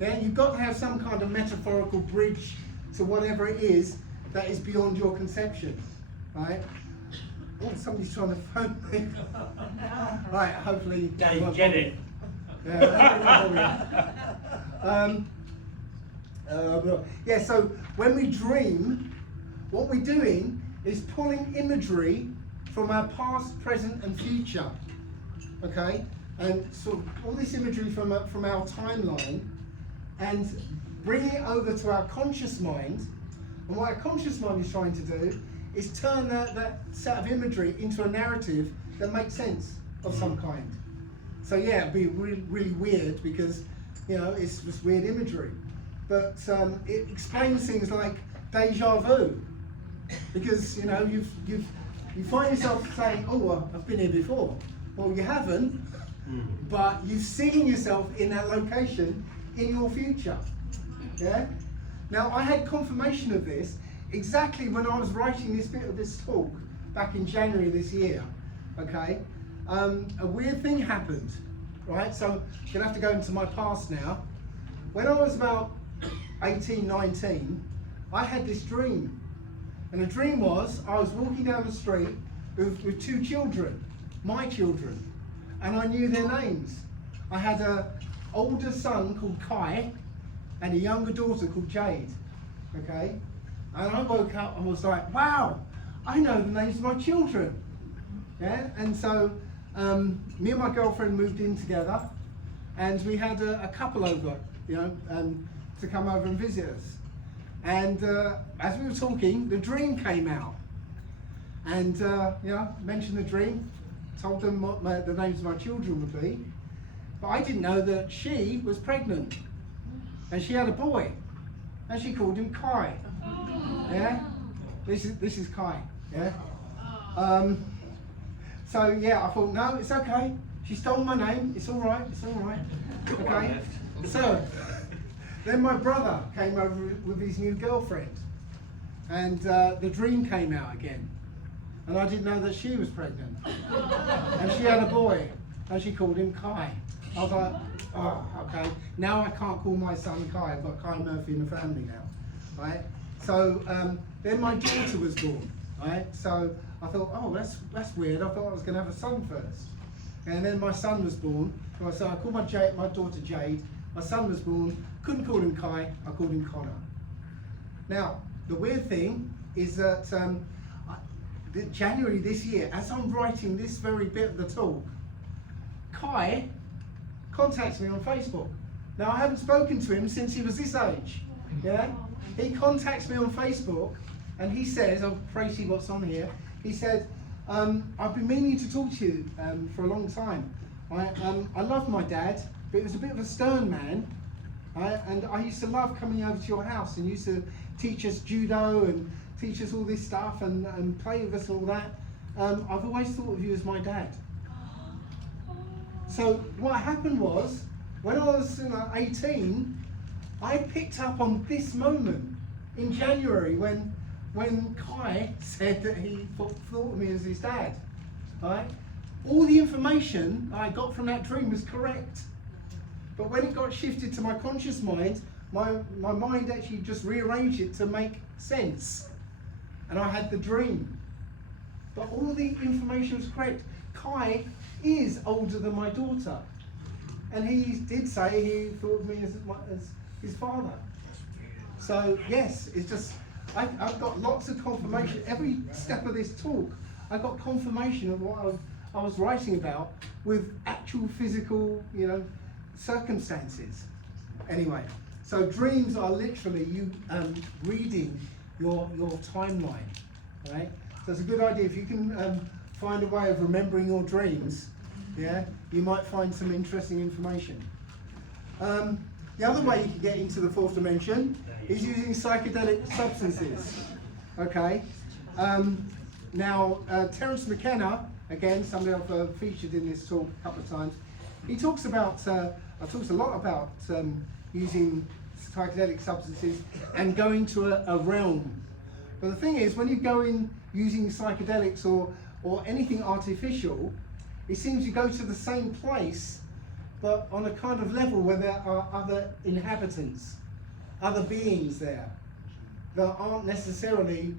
Yeah, you've got to have some kind of metaphorical bridge to whatever it is that is beyond your conception, right? Oh, somebody's trying to phone me. Right, hopefully. Dave, get it. Yeah, so when we dream, what we're doing is pulling imagery from our past, present and future, okay? And sort of all this imagery from our timeline and bringing it over to our conscious mind. And what our conscious mind is trying to do is turn that set of imagery into a narrative that makes sense of some kind. So yeah, it'd be really, really weird because, you know, it's just weird imagery. But it explains things like deja vu, because you know you find yourself saying, "Oh, well, I've been here before." Well, you haven't, but you've seen yourself in that location in your future. Yeah. Now, I had confirmation of this exactly when I was writing this bit of this talk back in January this year. Okay, a weird thing happened. Right, so I'm gonna have to go into my past now. When I was about 18, 19, I had this dream. And the dream was, I was walking down the street with two children, my children, and I knew their names. I had an older son called Kai, and a younger daughter called Jade, okay? And I woke up and was like, wow, I know the names of my children, yeah? And so, me and my girlfriend moved in together, and we had a couple over, you know, to come over and visit us. And as we were talking, the dream came out. And, you know, mentioned the dream, told them what the names of my children would be. But I didn't know that she was pregnant. And she had a boy. And she called him Kai. Yeah? This is Kai. Yeah? So, yeah, I thought, no, it's okay. She stole my name. It's all right. It's all right. Okay? So, then my brother came over with his new girlfriend, and the dream came out again, and I didn't know that she was pregnant, and she had a boy, and she called him Kai. I was like, oh, okay, now I can't call my son Kai, I've got Kai Murphy in the family now, right? So then my daughter was born, right? So I thought, oh, that's weird, I thought I was going to have a son first, and then my son was born, so I called my daughter Jade. My son was born, couldn't call him Kai, I called him Connor. Now, the weird thing is that January this year, as I'm writing this very bit of the talk, Kai contacts me on Facebook. Now, I haven't spoken to him since he was this age, yeah? He contacts me on Facebook, and he says, I'll pray see what's on here, he said, I've been meaning to talk to you for a long time. I love my dad, but he was a bit of a stern man, and I used to love coming over to your house and used to teach us judo and teach us all this stuff and play with us and all that. I've always thought of you as my dad. So what happened was, when I was 18, I picked up on this moment in January when Kai said that he thought of me as his dad. Right? All the information I got from that dream was correct. But when it got shifted to my conscious mind, my mind actually just rearranged it to make sense. And I had the dream. But all the information was correct. Kai is older than my daughter. And he did say he thought of me as his father. So yes, it's just, I've got lots of confirmation. Every step of this talk, I got confirmation of what I was writing about with actual physical, you know, circumstances. Anyway, so dreams are literally you reading your timeline, right? So it's a good idea if you can find a way of remembering your dreams. Yeah, you might find some interesting information. The other way you can get into the fourth dimension is using psychedelic substances. Okay. Now, Terence McKenna, again, somebody I've featured in this talk a couple of times. He talks about, I talked a lot about using psychedelic substances and going to a realm. But the thing is, when you go in using psychedelics or anything artificial, it seems you go to the same place, but on a kind of level where there are other inhabitants, other beings there that aren't necessarily,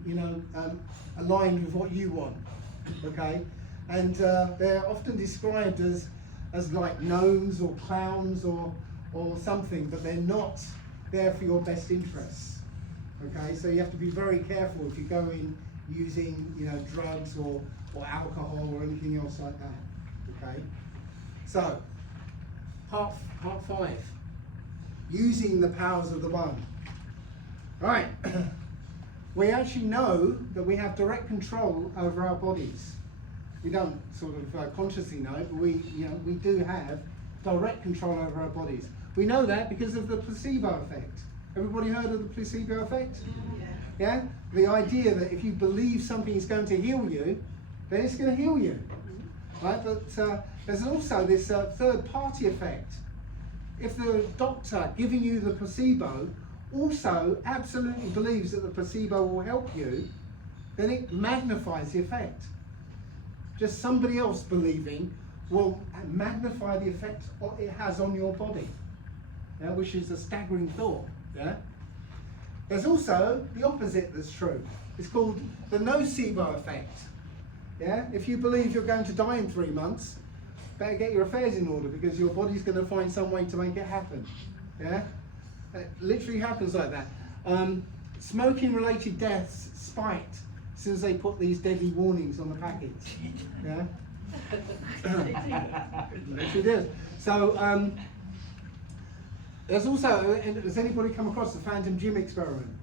aligned with what you want, okay? And they're often described as like gnomes or clowns or something, but they're not there for your best interests, okay? So you have to be very careful if you go in using, drugs or alcohol or anything else like that, okay? So, part 5, using the powers of the one. Right, we actually know that we have direct control over our bodies. We don't sort of consciously know, but we do have direct control over our bodies. We know that because of the placebo effect. Everybody heard of the placebo effect? Yeah? The idea that if you believe something is going to heal you, then it's going to heal you. Right? But there's also this third party effect. If the doctor giving you the placebo also absolutely believes that the placebo will help you, then it magnifies the effect. Just somebody else believing will magnify the effect it has on your body, yeah, which is a staggering thought. Yeah. There's also the opposite that's true. It's called the nocebo effect. Yeah. If you believe you're going to die in 3 months, better get your affairs in order because your body's going to find some way to make it happen. Yeah. It literally happens like that. Smoking-related deaths spiked as soon as they put these deadly warnings on the package. Yeah. Literally does. So. There's also, has anybody come across the phantom gym experiment?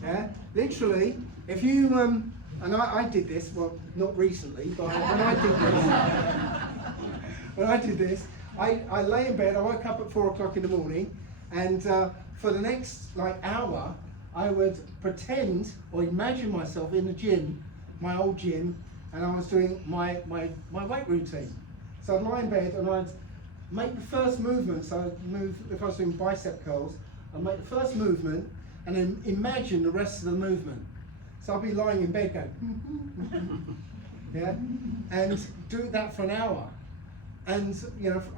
Yeah, literally, if you, and I did this, well, not recently, but when I did this, I lay in bed, I woke up at 4 o'clock in the morning, and for the next hour, I would pretend or imagine myself in the gym, my old gym, and I was doing my weight routine. So I'd lie in bed and I'd make the first movement, so I'd move, if I was doing bicep curls, I'd make the first movement and then imagine the rest of the movement. So I'd be lying in bed going, yeah, and do that for an hour. And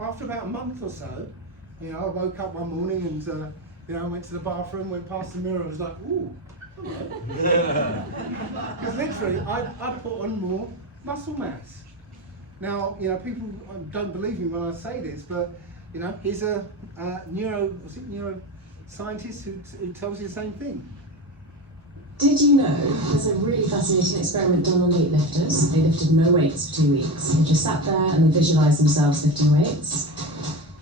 after about a month or so, I woke up one morning and I went to the bathroom, went past the mirror, and was like, ooh, hello. Because literally, I put on more muscle mass. Now, people don't believe me when I say this, but, he's a neuroscientist who tells you the same thing. Did you know there's a really fascinating experiment done on weightlifters? They lifted no weights for 2 weeks. They just sat there and they visualized themselves lifting weights.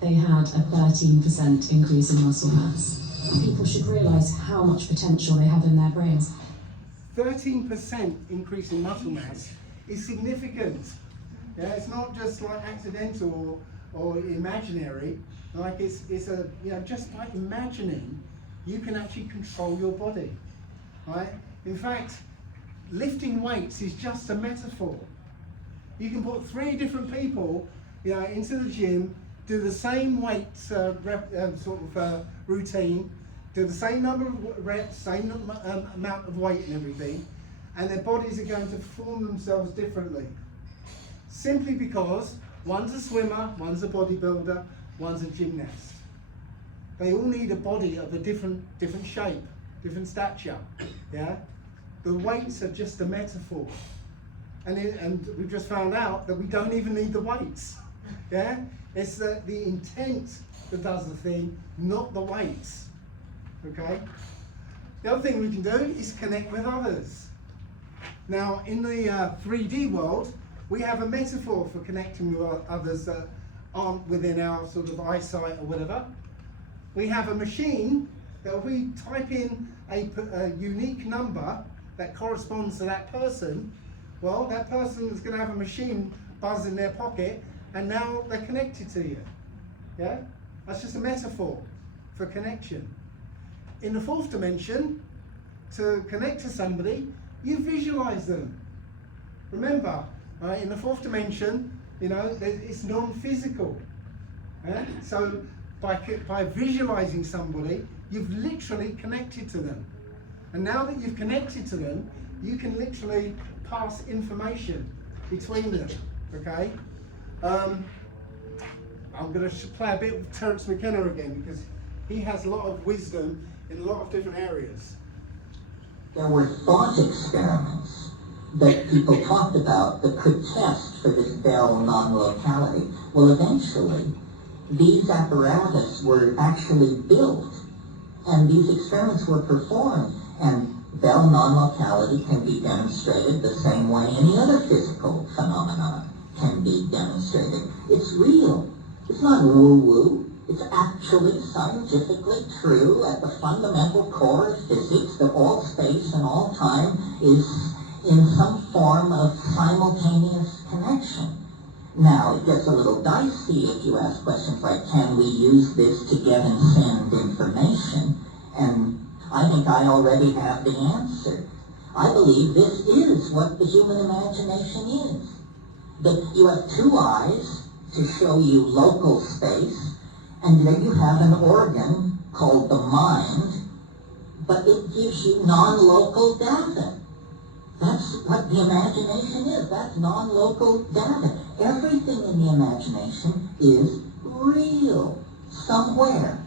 They had a 13% increase in muscle mass. People should realize how much potential they have in their brains. 13% increase in muscle mass is significant. Yeah, it's not just like accidental or imaginary. Like it's a just by imagining, you can actually control your body, right? In fact, lifting weights is just a metaphor. You can put 3 different people, into the gym, do the same weight routine, do the same number of reps, same amount of weight and everything, and their bodies are going to perform themselves differently. Simply because one's a swimmer, one's a bodybuilder, one's a gymnast. They all need a body of a different shape, different stature. Yeah, the weights are just a metaphor, and we've just found out that we don't even need the weights. Yeah, it's the intent that does the thing, not the weights. Okay. The other thing we can do is connect with others. Now, in the 3D world, we have a metaphor for connecting with others that aren't within our sort of eyesight or whatever. We have a machine that if we type in a unique number that corresponds to that person, well, that person is going to have a machine buzz in their pocket and now they're connected to you. Yeah? That's just a metaphor for connection. In the 4th dimension, to connect to somebody, you visualize them. Remember, in the 4th dimension, it's non-physical. Yeah? So by visualizing somebody, you've literally connected to them. And now that you've connected to them, you can literally pass information between them. Okay? I'm going to play a bit with Terence McKenna again, because he has a lot of wisdom in a lot of different areas. There were thought experiments that people talked about that could test for this Bell non-locality. Well, eventually, these apparatus were actually built, and these experiments were performed, and Bell non-locality can be demonstrated the same way any other physical phenomenon can be demonstrated. It's real. It's not woo-woo. It's actually scientifically true at the fundamental core of physics that all space and all time is in some form of simultaneous connection. Now, it gets a little dicey if you ask questions like, can we use this to get and send information? And I think I already have the answer. I believe this is what the human imagination is. That you have two eyes to show you local space, and then you have an organ called the mind, but it gives you non-local data. That's what the imagination is. That's non-local data. Everything in the imagination is real. Somewhere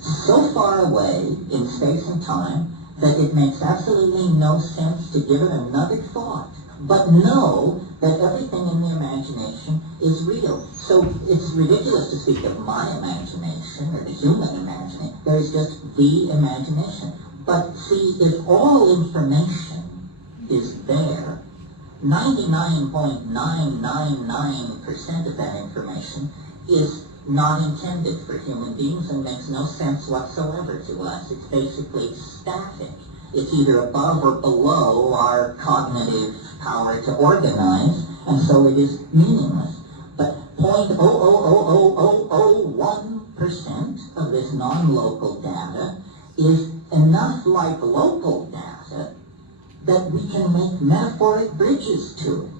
so far away in space and time that it makes absolutely no sense to give it another thought. But know that everything in the imagination is real. So it's ridiculous to speak of my imagination or the human imagination. There's just the imagination. But see, if all information is there, 99.999% of that information is not intended for human beings and makes no sense whatsoever to us. It's basically static. It's either above or below our cognitive power to organize, and so it is meaningless. But 0.0000001% of this non-local data is enough like local data that we can make metaphoric bridges to it.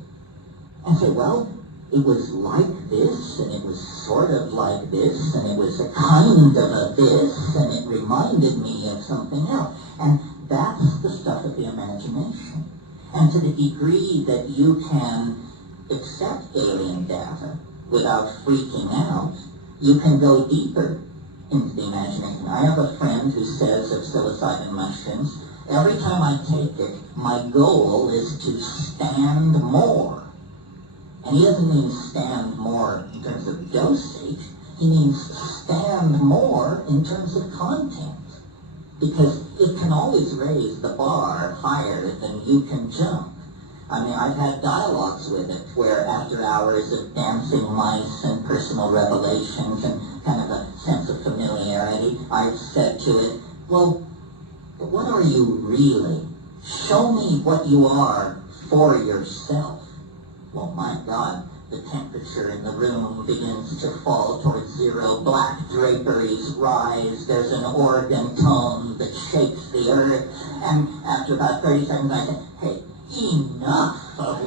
And say, well, it was like this, and it was sort of like this, and it was a kind of a this, and it reminded me of something else. And that's the stuff of the imagination. And to the degree that you can accept alien data without freaking out, you can go deeper into the imagination. I have a friend who says of psilocybin mushrooms, every time I take it, my goal is to stand more. And he doesn't mean stand more in terms of dosage, he means stand more in terms of content. Because it can always raise the bar higher than you can jump. I mean, I've had dialogues with it where after hours of dancing mice and personal revelations and kind of a sense of familiarity, I've said to it, well, what are you really? Show me what you are for yourself. Well, my God, the temperature in the room begins to fall towards zero. Black draperies rise. There's an organ tone that shakes the earth. And after about 30 seconds, I say, hey, enough of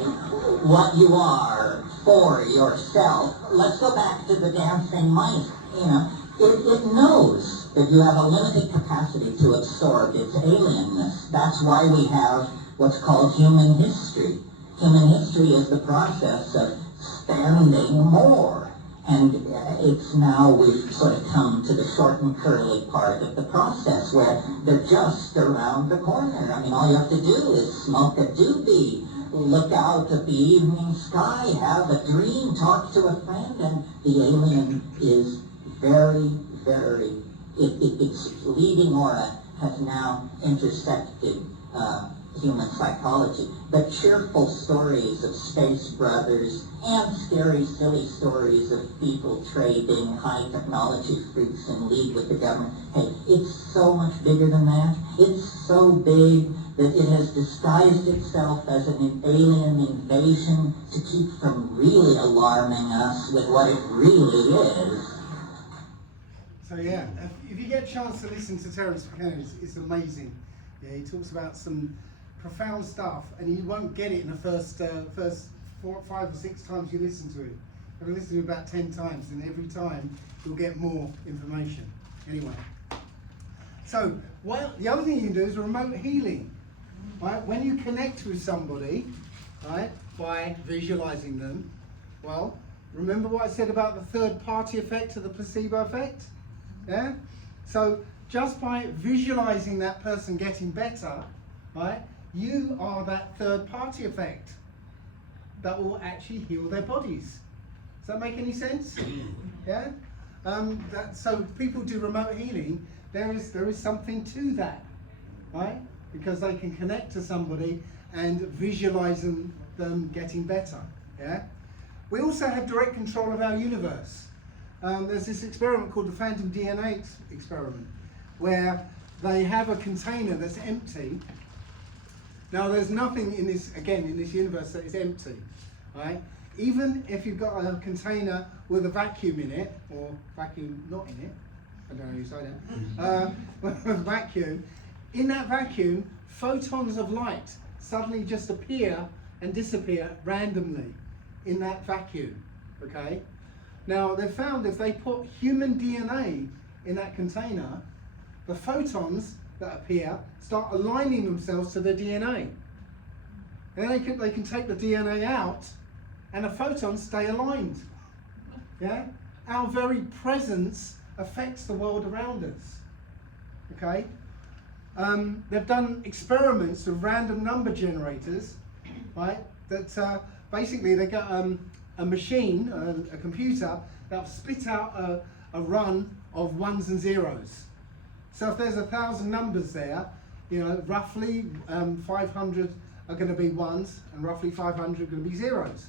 what you are for yourself. Let's go back to the dancing mice. You know, it knows that you have a limited capacity to absorb its alienness. That's why we have what's called human history. Human history is the process of standing more. And it's now we've sort of come to the short and curly part of the process where they're just around the corner. I mean, all you have to do is smoke a doobie, look out at the evening sky, have a dream, talk to a friend, and the alien is very, very, its leading aura has now intersected human psychology. The cheerful stories of space brothers and scary, silly stories of people trading high technology freaks in league with the government. Hey, it's so much bigger than that. It's so big that it has disguised itself as an alien invasion to keep from really alarming us with what it really is. So yeah, if you get a chance to listen to Terence McKenna, it's amazing. Yeah, he talks about some profound stuff, and you won't get it in the first 5 or 6 times you listen to it. You've got to listen to it about 10 times, and every time you'll get more information. Anyway, so the other thing you can do is remote healing. Right? When you connect with somebody, right, by visualizing them, well, Remember what I said about the third party effect of the placebo effect? Yeah? So just by visualizing that person getting better, right, you are that third party effect that will actually heal their bodies. Does that make any sense? Yeah? So people do remote healing, there is something to that, right? Because they can connect to somebody and visualize them getting better. Yeah? We also have direct control of our universe. There's this experiment called the phantom DNA experiment, where they have a container that's empty. Now there's nothing in this universe that is empty, right? Even if you've got a container with a vacuum in it, or vacuum not in it, I don't know how you say that, with a vacuum, in that vacuum, photons of light suddenly just appear and disappear randomly in that vacuum, okay? Now they've found if they put human DNA in that container, the photons that appear start aligning themselves to the DNA. And then they can take the DNA out and the photons stay aligned. Yeah? Our very presence affects the world around us. Okay? They've done experiments with random number generators, right? That basically they got a machine, a computer, that'll spit out a run of ones and zeros. So if there's 1,000 numbers there, you know, roughly 500 are going to be ones and roughly 500 are going to be zeros.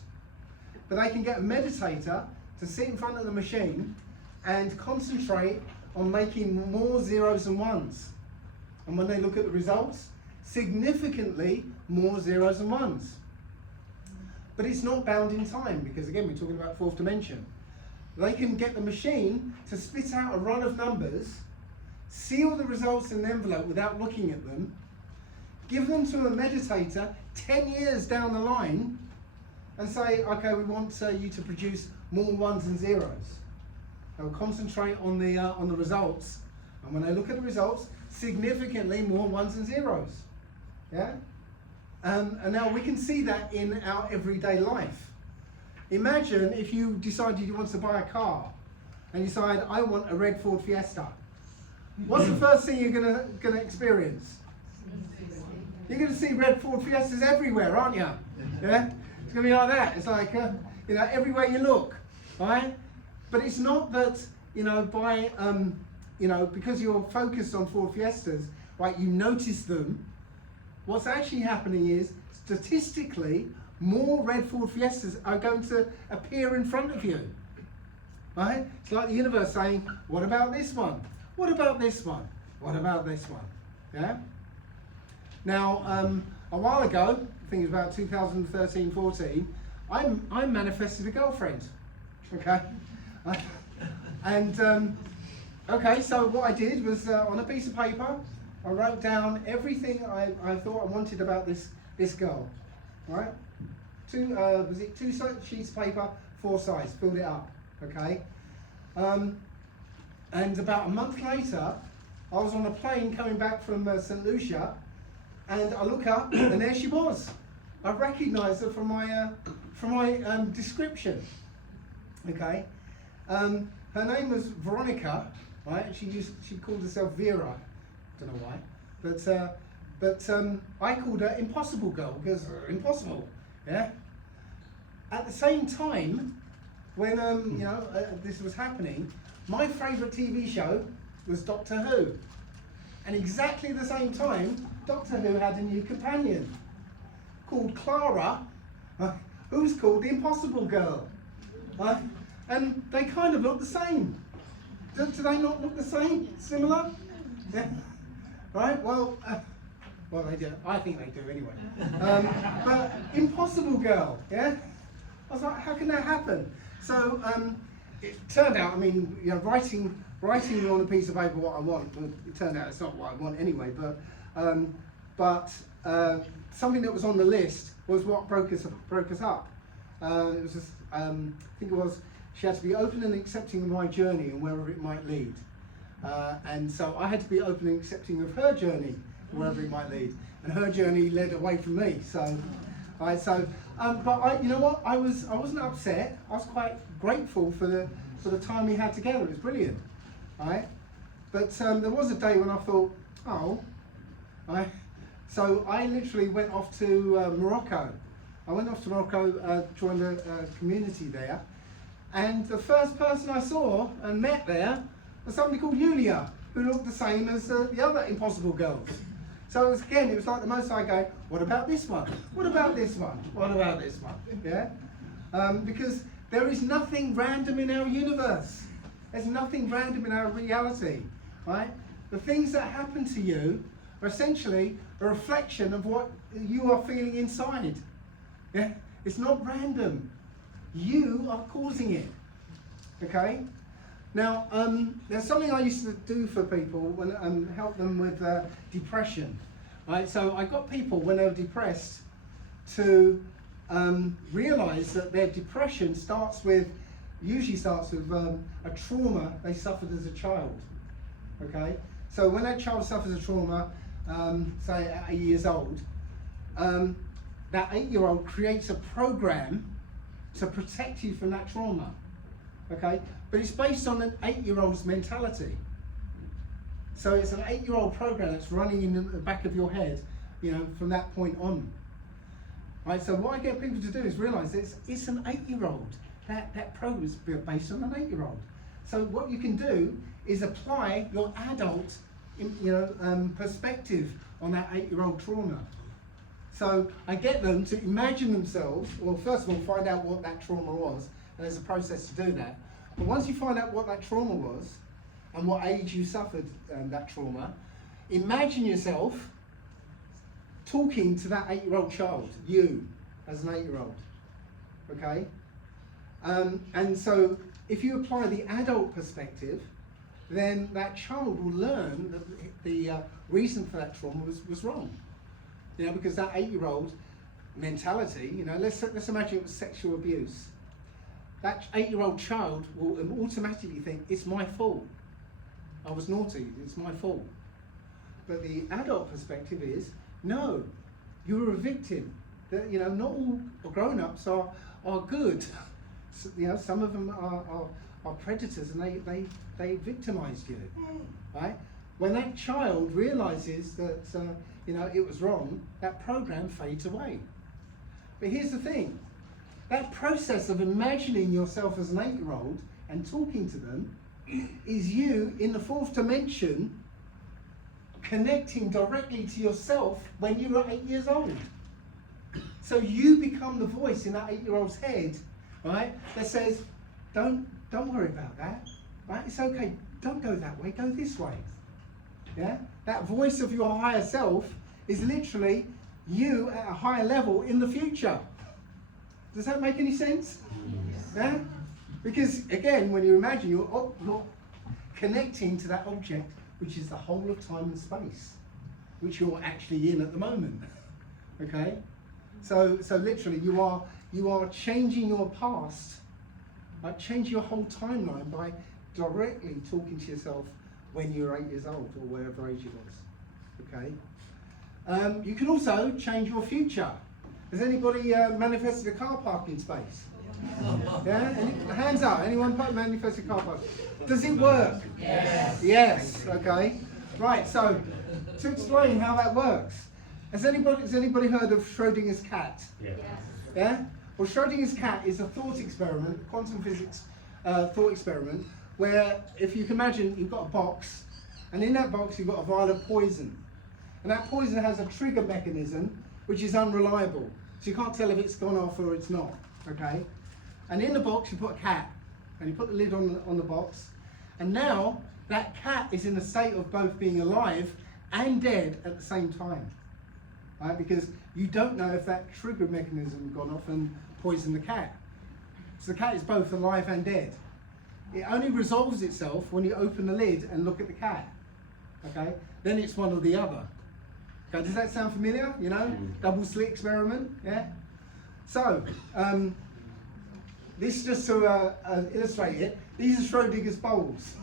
But they can get a meditator to sit in front of the machine and concentrate on making more zeros and ones. And when they look at the results, significantly more zeros and ones. But it's not bound in time, because again, we're talking about fourth dimension. They can get the machine to spit out a run of numbers, seal the results in an envelope without looking at them, give them to a meditator 10 years down the line, and say, okay, we want you to produce more ones and zeros. They'll concentrate on the results, and when they look at the results, significantly more ones and zeros. Yeah? And now we can see that in our everyday life. Imagine if you decided you want to buy a car, and you decide, I want a red Ford Fiesta. What's the first thing you're gonna experience? You're gonna see red Ford Fiestas everywhere, aren't you? Yeah? It's gonna be like that. It's like, you know, everywhere you look, right? But it's not that, you know, by, you know, because you're focused on Ford Fiestas, right, you notice them. What's actually happening is, statistically, more red Ford Fiestas are going to appear in front of you, right? It's like the universe saying, what about this one? What about this one? What about this one? Yeah? Now, a while ago, I think it was about 2013-14, I manifested a girlfriend, okay? Okay, so what I did was, on a piece of paper, I wrote down everything I thought I wanted about this girl, right? Two sheets of paper, 4 sides, filled it up, okay? And about a month later, I was on a plane coming back from St. Lucia, and I look up, and there she was. I recognised her from my description. Okay, her name was Veronica, right? She called herself Vera. Don't know why, but I called her Impossible Girl because impossible. Yeah. At the same time, when you know this was happening, my favourite TV show was Doctor Who, and exactly the same time, Doctor Who had a new companion called Clara, who's called the Impossible Girl, and they kind of look the same. Do they not look the same? Similar? Yeah. Right? Well, they do. I think they do anyway. But Impossible Girl, yeah. I was like, how can that happen? So it turned out, I mean, you know, writing on a piece of paper what I want. Well, it turned out it's not what I want anyway. But something that was on the list was what broke us up. It was just, I think it was, she had to be open and accepting of my journey and wherever it might lead. And so I had to be open and accepting of her journey, wherever it might lead. And her journey led away from me. So Right, so, but you know what? I wasn't upset. I was quite grateful for the time we had together. It was brilliant, right? But there was a day when I thought, oh, right. So I literally went off to Morocco. I went off to Morocco, joined a community there, and the first person I saw and met there was somebody called Yulia, who looked the same as the other Impossible Girls. So it was like the most I go, what about this one? What about this one? What about this one? Yeah? Because there is nothing random in our universe. There's nothing random in our reality, right? The things that happen to you are essentially a reflection of what you are feeling inside. Yeah? It's not random. You are causing it, okay? Now, there's something I used to do for people when help them with depression, right? So I got people when they were depressed to realize that their depression usually starts with a trauma they suffered as a child, okay? So when that child suffers a trauma, say at 8 years old, that 8-year-old creates a program to protect you from that trauma, okay? But it's based on an 8-year-old's mentality. So it's an 8-year-old program that's running in the back of your head, you know, from that point on. Right, so what I get people to do is realize it's an 8-year-old. That program is based on an 8-year-old. So what you can do is apply your adult, perspective on that 8-year-old trauma. So I get them to imagine themselves, well, first of all, find out what that trauma was, and there's a process to do that. But once you find out what that trauma was, and what age you suffered that trauma, imagine yourself talking to that 8-year-old child, you, as an 8-year-old, okay? And so if you apply the adult perspective, then that child will learn that the reason for that trauma was wrong. You know, because that 8-year-old mentality, let's imagine it was sexual abuse. That 8-year-old child will automatically think, it's my fault. I was naughty, it's my fault. But the adult perspective is, no, you were a victim. That, not all grown-ups are good. So, some of them are predators, and they victimized you, right? When that child realizes that it was wrong, that program fades away. But here's the thing, that process of imagining yourself as an 8-year-old and talking to them is you in the 4th dimension connecting directly to yourself when you were 8 years old. So you become the voice in that 8-year-old's head, right, that says, don't worry about that, right? It's okay, don't go that way, go this way. Yeah? That voice of your higher self is literally you at a higher level in the future. Does that make any sense? Yeah? Because again, when you imagine, you're connecting to that object, which is the whole of time and space, which you're actually in at the moment. Okay? So literally you are changing your past, changing your whole timeline by directly talking to yourself when you were 8 years old or whatever age it was. Okay? You can also change your future. Has anybody manifested a car parking space? Yeah? Hands up. Anyone manifested a car parking? Does it work? Yes. Yes. Okay. Right. So to explain how that works, has anybody heard of Schrodinger's cat? Yes. Yeah. Well, Schrodinger's cat is a thought experiment, quantum physics thought experiment, where if you can imagine, you've got a box, and in that box you've got a vial of poison, and that poison has a trigger mechanism which is unreliable, so you can't tell if it's gone off or it's not. Okay. And in the box you put a cat, and you put the lid on the box, and now that cat is in a state of both being alive and dead at the same time, right? Because you don't know if that trigger mechanism had gone off and poisoned the cat. So the cat is both alive and dead. It only resolves itself when you open the lid and look at the cat. Okay? Then it's one or the other. Okay, does that sound familiar? Double slit experiment, yeah? So, this just to illustrate it, these are Schrodinger's bowls.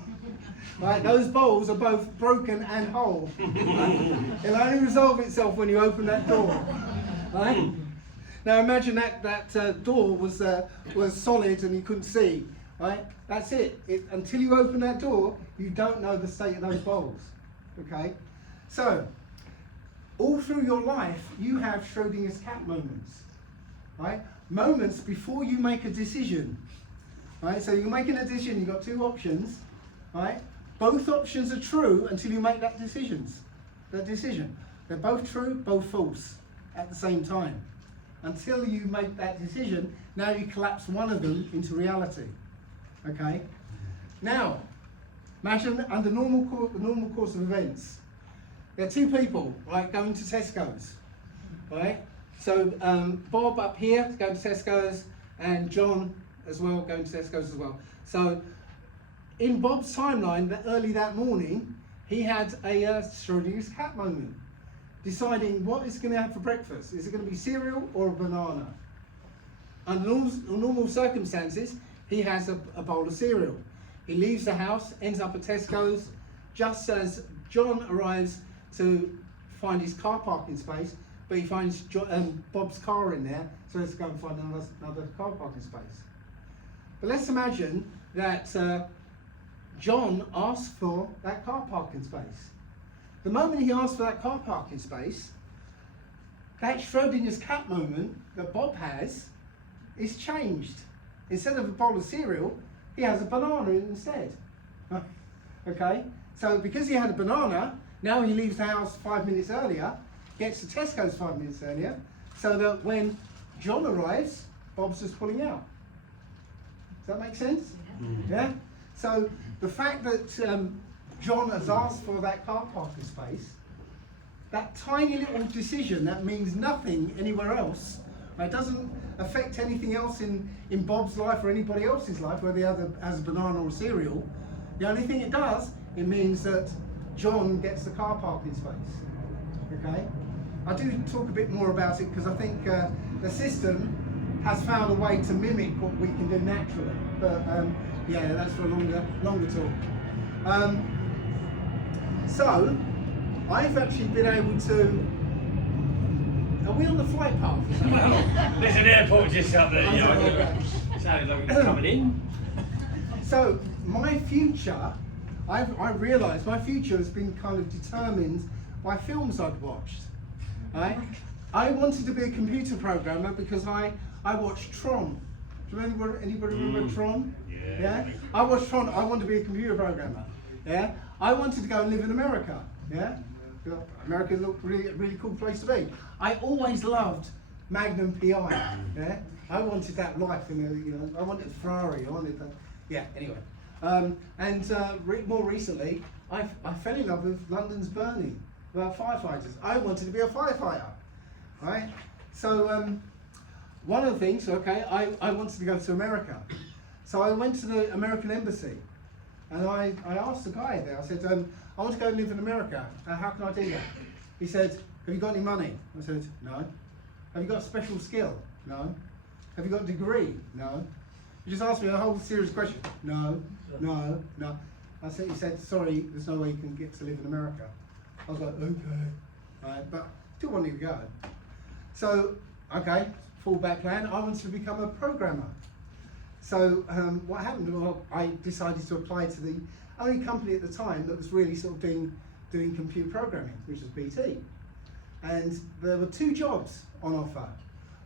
Right, those bowls are both broken and whole. It'll only resolve itself when you open that door. Right? Now imagine that door was solid and you couldn't see, right? That's it. Until you open that door, you don't know the state of those bowls, okay? So, all through your life, you have Schrodinger's cat moments, right? Moments before you make a decision, right? So you're making a decision, you've got two options, right? Both options are true until you make that decision. They're both true, both false at the same time. Until you make that decision, now you collapse one of them into reality, okay? Now, imagine under the normal course of events, there are two people, right, going to Tesco's, right? So Bob up here going to Tesco's, and John as well going to Tesco's as well. So in Bob's timeline, early that morning, he had a Schrodinger's cat moment, deciding what he's going to have for breakfast. Is it going to be cereal or a banana? Under normal circumstances, he has a bowl of cereal. He leaves the house, ends up at Tesco's, just as John arrives to find his car parking space, but he finds Bob's car in there, so let's go and find another car parking space. But let's imagine that John asked for that car parking space. The moment he asked for that car parking space, that Schrodinger's cat moment that Bob has is changed. Instead of a bowl of cereal, he has a banana instead. Okay? So because he had a banana, now he leaves the house 5 minutes earlier, gets to Tesco's 5 minutes earlier, so that when John arrives, Bob's just pulling out. Does that make sense? Yeah? So the fact that John has asked for that car parking space, that tiny little decision that means nothing anywhere else, it doesn't affect anything else in Bob's life or anybody else's life, whether he has a banana or cereal. The only thing it does, it means that John gets the car parking space, okay? I do talk a bit more about it because I think the system has found a way to mimic what we can do naturally, but yeah, that's for a longer talk. So, I've actually been able to, are we on the flight path? Well, there's an airport just up there, you know. Sounded like it's coming in. So, my future, I realised my future has been kind of determined by films I'd watched. Right? I wanted to be a computer programmer because I watched Tron. Do anybody remember Tron? Yeah. I watched Tron. I wanted to be a computer programmer. Yeah. I wanted to go and live in America. Yeah. America looked really cool place to be. I always loved Magnum PI. Yeah. I wanted that life, I wanted Ferrari. I wanted that. Yeah. Anyway. More recently, I fell in love with London's Burning, about firefighters. I wanted to be a firefighter, right? So one of the things, okay, I wanted to go to America. So I went to the American embassy, and I asked the guy there, I said, I want to go and live in America. How can I do that? He said, have you got any money? I said, no. Have you got a special skill? No. Have you got a degree? No. He just asked me a whole series of questions. No. He said, sorry, there's no way you can get to live in America. I was like, okay. Right, but still wanted to go. So, okay, fallback plan, I wanted to become a programmer. So what happened, well, I decided to apply to the only company at the time that was really sort of doing computer programming, which was BT. And there were two jobs on offer.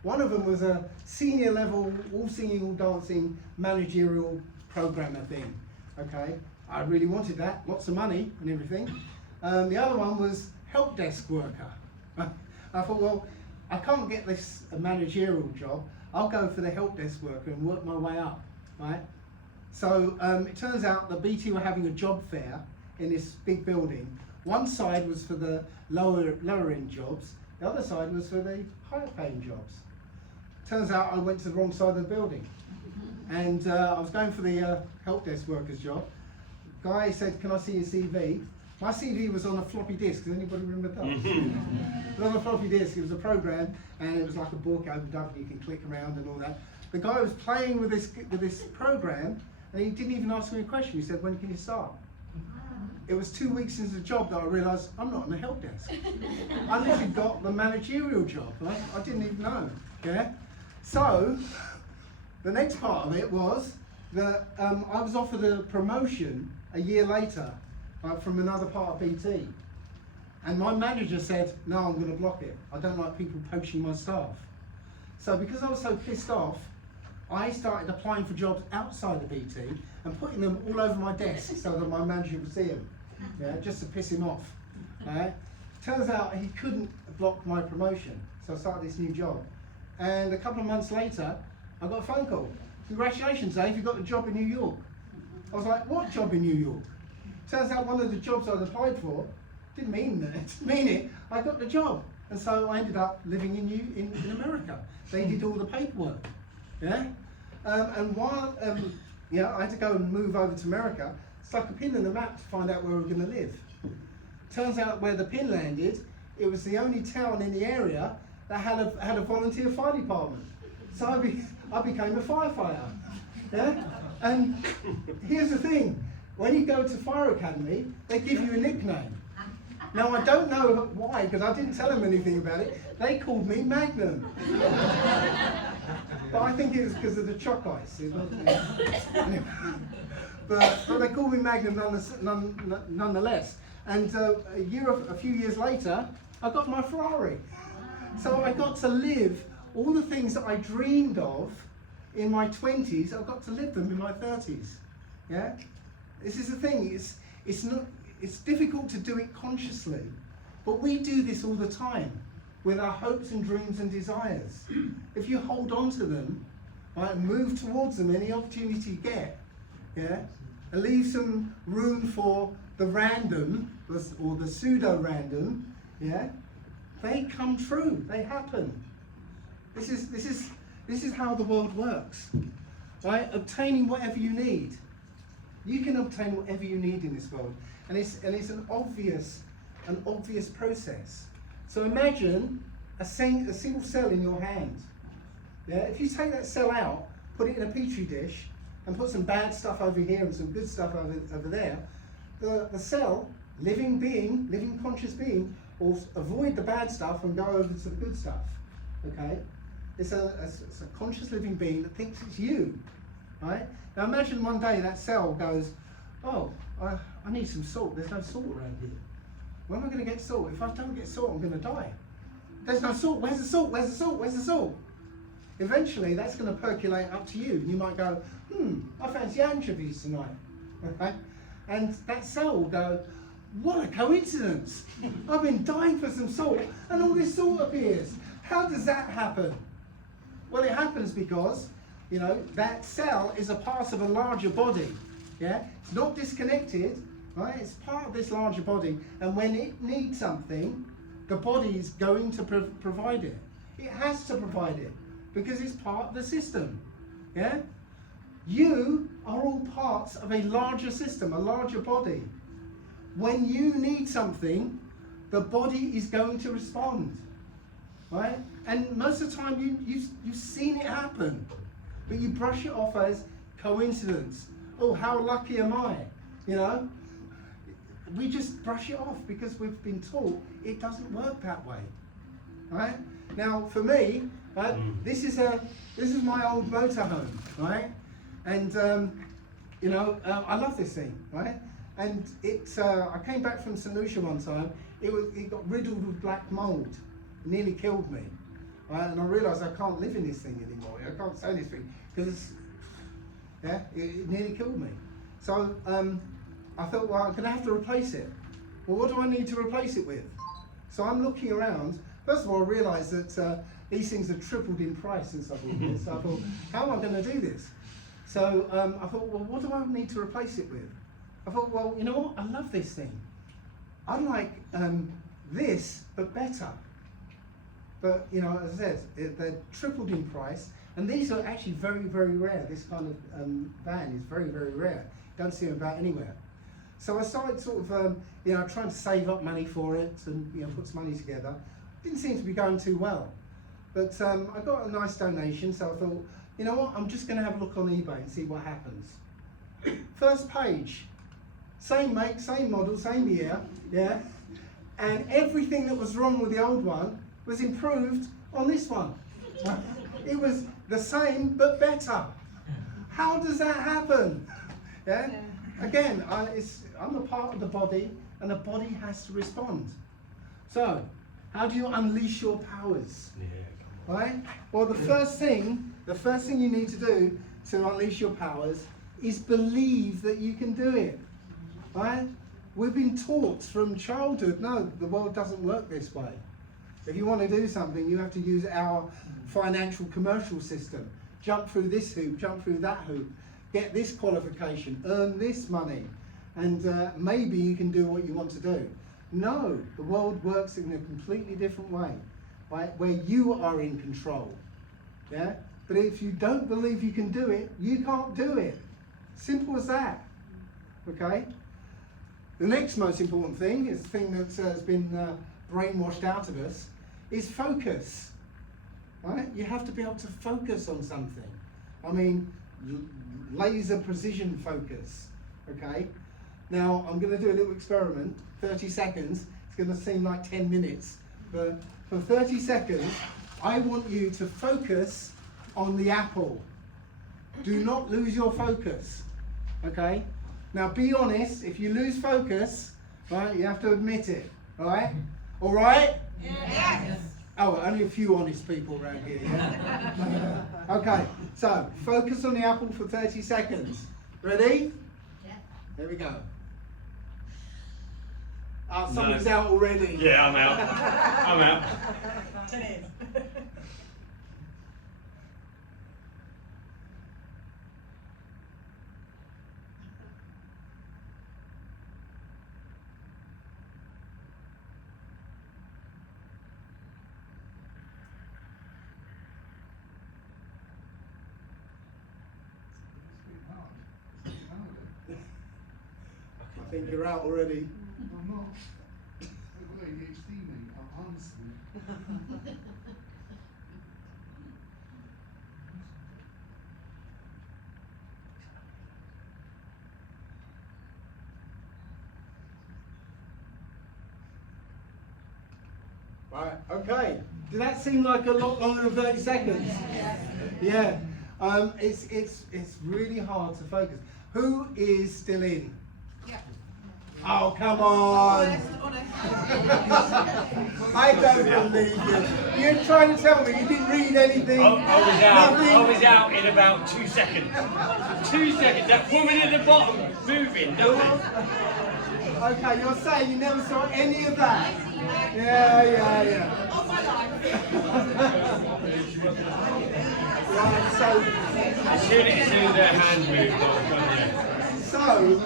One of them was a senior level, all singing, all dancing, managerial programmer thing, okay? I really wanted that, lots of money and everything. The other one was help desk worker. I thought, well, I can't get this managerial job, I'll go for the help desk worker and work my way up, right? So it turns out that BT were having a job fair in this big building. One side was for the lower end jobs, the other side was for the higher paying jobs. Turns out I went to the wrong side of the building. And I was going for the help desk worker's job. Guy said, can I see your CV? My CV was on a floppy disk. Does anybody remember that? It was on a floppy disk. It was a program, and it was like a book opened up, and you can click around and all that. The guy was playing with this program, and he didn't even ask me a question. He said, when can you start? It was 2 weeks into the job that I realised I'm not on the help desk. I literally got the managerial job, right? I didn't even know. Yeah. So the next part of it was that I was offered a promotion a year later from another part of Pt. And my manager said, no, I'm going to block it. I don't like people poaching my staff. So because I was so pissed off, I started applying for jobs outside of Pt and putting them all over my desk so that my manager would see them, yeah, just to piss him off. Turns out he couldn't block my promotion, so I started this new job. And a couple of months later, I got a phone call. Congratulations, Dave, you got a job in New York. I was like, what job in New York? Turns out one of the jobs I'd applied for didn't mean it. I got the job, and so I ended up living in America. They did all the paperwork, yeah. And while I had to go and move over to America, stuck a pin in the map to find out where we were going to live. Turns out where the pin landed, it was the only town in the area that had a volunteer fire department. So I became a firefighter, yeah. And here's the thing: when you go to fire academy, they give you a nickname. Now, I don't know why, because I didn't tell them anything about it. They called me Magnum. But I think it was because of the chalk ice. Anyway. But they called me Magnum nonetheless. And a few years later, I got my Ferrari. So I got to live all the things that I dreamed of in my 20s. I got to live them in my 30s. Yeah? This is the thing. It's difficult to do it consciously, but we do this all the time with our hopes and dreams and desires. If you hold on to them, right, and move towards them any opportunity you get, yeah, and leave some room for the random or the pseudo-random, yeah, they come true. They happen. This is how the world works, right? Obtaining whatever you need. You can obtain whatever you need in this world, and it's an obvious process. So imagine a single cell in your hand. Yeah, if you take that cell out, put it in a petri dish, and put some bad stuff over here and some good stuff over there, the cell, living conscious being, will avoid the bad stuff and go over to the good stuff. Okay, it's a conscious living being that thinks it's you. Right? Now imagine one day that cell goes, oh, I need some salt. There's no salt around here. Where am I going to get salt? If I don't get salt, I'm going to die. There's no salt. Where's the salt? Where's the salt? Where's the salt? Eventually, that's going to percolate up to you. And you might go, I fancy anchovies tonight. Okay? And that cell will go, what a coincidence. I've been dying for some salt, and all this salt appears. How does that happen? Well, it happens because that cell is a part of a larger body, yeah? It's not disconnected, right? It's part of this larger body, and when it needs something, the body is going to provide it. It has to provide it, because it's part of the system, yeah? You are all parts of a larger system, a larger body. When you need something, the body is going to respond, right? And most of the time, you've seen it happen. But you brush it off as coincidence. Oh, how lucky am I? We just brush it off because we've been taught it doesn't work that way, right? Now, for me, this is my old motorhome, right? And I love this thing, right? And I came back from St. Lucia one time. It got riddled with black mold. It nearly killed me. Right? And I realised I can't live in this thing anymore. I can't stay in this thing because it nearly killed me. So I thought, well, I'm going to have to replace it. Well, what do I need to replace it with? So I'm looking around. First of all, I realised that these things have tripled in price since I bought this. So I thought, how am I going to do this? So I thought, well, what do I need to replace it with? I thought, well, you know what? I love this thing. I like this, but better. But, as I said, they're tripled in price, and these are actually very, very rare. This kind of van is very, very rare. Don't see them about anywhere. So I started sort of, trying to save up money for it and, put some money together. Didn't seem to be going too well. But I got a nice donation, so I thought, you know what, I'm just going to have a look on eBay and see what happens. First page, same make, same model, same year, yeah? And everything that was wrong with the old one was improved on this one. It was the same but better. How does that happen? Yeah. Again, I'm a part of the body, and the body has to respond. So, how do you unleash your powers? Right? Well, the first thing you need to do to unleash your powers is believe that you can do it. Right? We've been taught from childhood, no, the world doesn't work this way. If you want to do something, you have to use our financial commercial system. Jump through this hoop, jump through that hoop, get this qualification, earn this money, and maybe you can do what you want to do. No, the world works in a completely different way, right? Where you are in control. Yeah? But if you don't believe you can do it, you can't do it. Simple as that. Okay? The next most important thing, is the thing that has been brainwashed out of us, is focus. Right? You have to be able to focus on something. I mean, laser precision focus. Okay? Now, I'm going to do a little experiment, 30 seconds. It's going to seem like 10 minutes. But for 30 seconds, I want you to focus on the apple. Do not lose your focus. Okay? Now, be honest. If you lose focus, right, you have to admit it. All right? All right? Yes. Oh, only a few honest people around here, yeah? Okay, so focus on the apple for 30 seconds. Ready? Yeah. Here we go. Someone's out already. Yeah, I'm out. I'm out. I think you're out already. I'm not. I've got ADHD, mate. Honestly. Right, okay. Did that seem like a lot longer than 30 seconds? Yeah. It's really hard to focus. Who is still in? Yeah. Oh, come on. Honest. I don't believe you. You're trying to tell me you didn't read anything? I was out in about 2 seconds. 2 seconds. That woman at the bottom moving, nothing. Okay, you're saying you never saw any of that? Yeah. All my life. Right, so As soon as the hand moved, I was gone, yeah. So,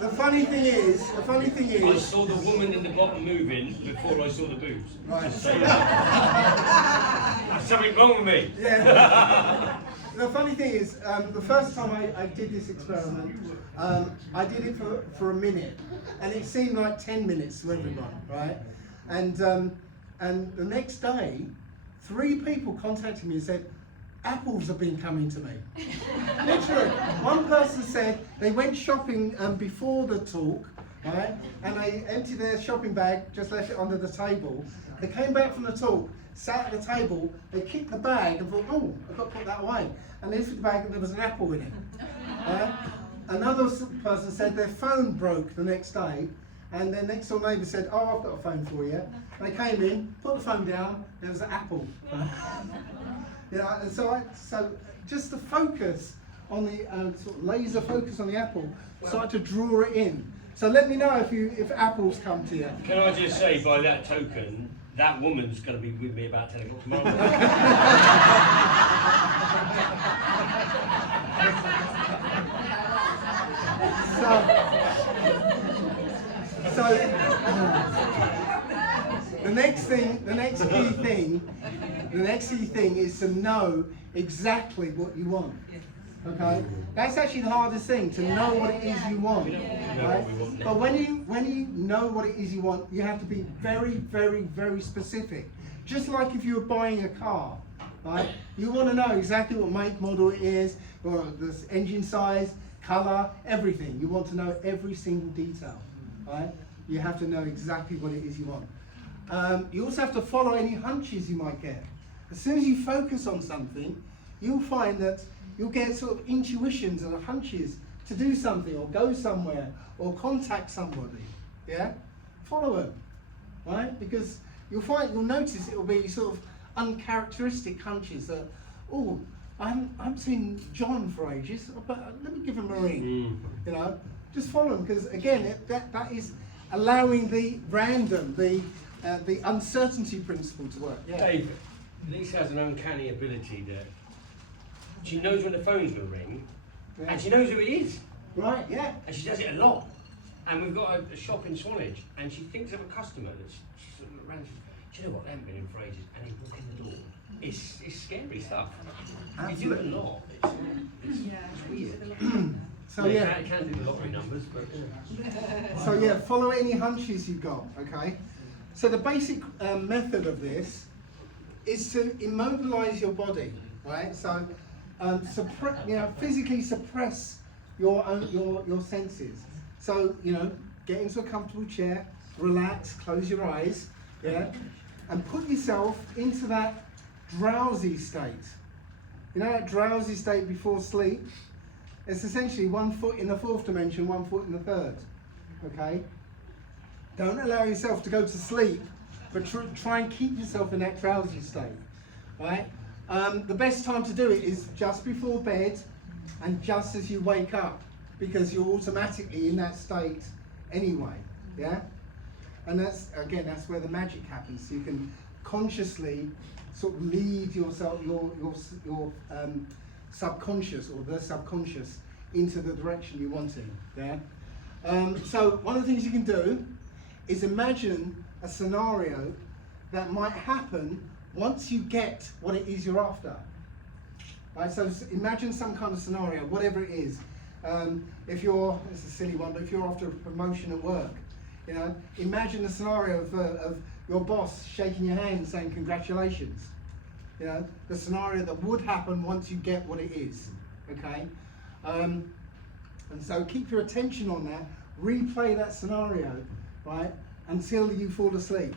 the funny thing is, I saw the woman in the bottom moving before I saw the boobs. right, There's something wrong with me. yeah. The funny thing is, the first time I did this experiment, I did it for a minute, and it seemed like 10 minutes to everyone, right? And the next day, 3 people contacted me and said, apples have been coming to me. Literally. One person said they went shopping before the talk, right? And they emptied their shopping bag, just left it under the table. They came back from the talk, sat at the table, they kicked the bag and thought, oh, I've got to put that away. And they lifted the bag and there was an apple in it. Right? Another person said their phone broke the next day, and their next door neighbour said, oh, I've got a phone for you. And they came in, put the phone down, there was an apple. Yeah, and so just the focus on the sort of laser focus on the apple, start to draw it in. So let me know if apples come to you. Can I just say, by that token, that woman's going to be with me about 10 o'clock tomorrow. So the next key thing is to know exactly what you want. Okay, that's actually the hardest thing, to know what it is you want. Right? But when you know what it is you want, you have to be very, very, very specific. Just like if you were buying a car, right? You want to know exactly what make, model it is, or the engine size, color, everything. You want to know every single detail, right? You have to know exactly what it is you want. You also have to follow any hunches you might get. as soon as you focus on something, you'll find that you'll get sort of intuitions and hunches to do something or go somewhere or contact somebody. Yeah? Follow them, right? Because you'll notice it'll be sort of uncharacteristic hunches that, oh, I haven't seen John for ages, but let me give him a ring. You know, just follow him, because again, that is allowing the random, the uncertainty principle to work. Yeah. Dave, Lisa has an uncanny ability that she knows when the phone's going to ring, Yeah. and she knows who it is, Right, yeah. and she does it a lot. And we've got a shop in Swanage, and she thinks of a customer that she sort of around. Do you know what? They haven't been in for ages, and they walk in the door. It's scary stuff. You do it a lot. It's weird. So yeah. It can do the lottery numbers, but So yeah, follow any hunches you've got, okay? So the basic method of this is to immobilize your body, right? So physically suppress your senses. So, get into a comfortable chair, relax, close your eyes, yeah? And put yourself into that drowsy state. You know that drowsy state before sleep? It's essentially 1 foot in the fourth dimension, 1 foot in the third, okay? Don't allow yourself to go to sleep, but try and keep yourself in that drowsy state, right? The best time to do it is just before bed and just as you wake up, because you're automatically in that state anyway, yeah? And that's where the magic happens. So you can consciously sort of lead yourself, your subconscious or the subconscious into the direction you want in, yeah? So one of the things you can do is imagine a scenario that might happen once you get what it is you're after. Right, so imagine some kind of scenario, whatever it is. It's a silly one, but if you're after a promotion at work, imagine a scenario of your boss shaking your hand and saying congratulations. The scenario that would happen once you get what it is, okay? And so keep your attention on that, replay that scenario, right, until you fall asleep.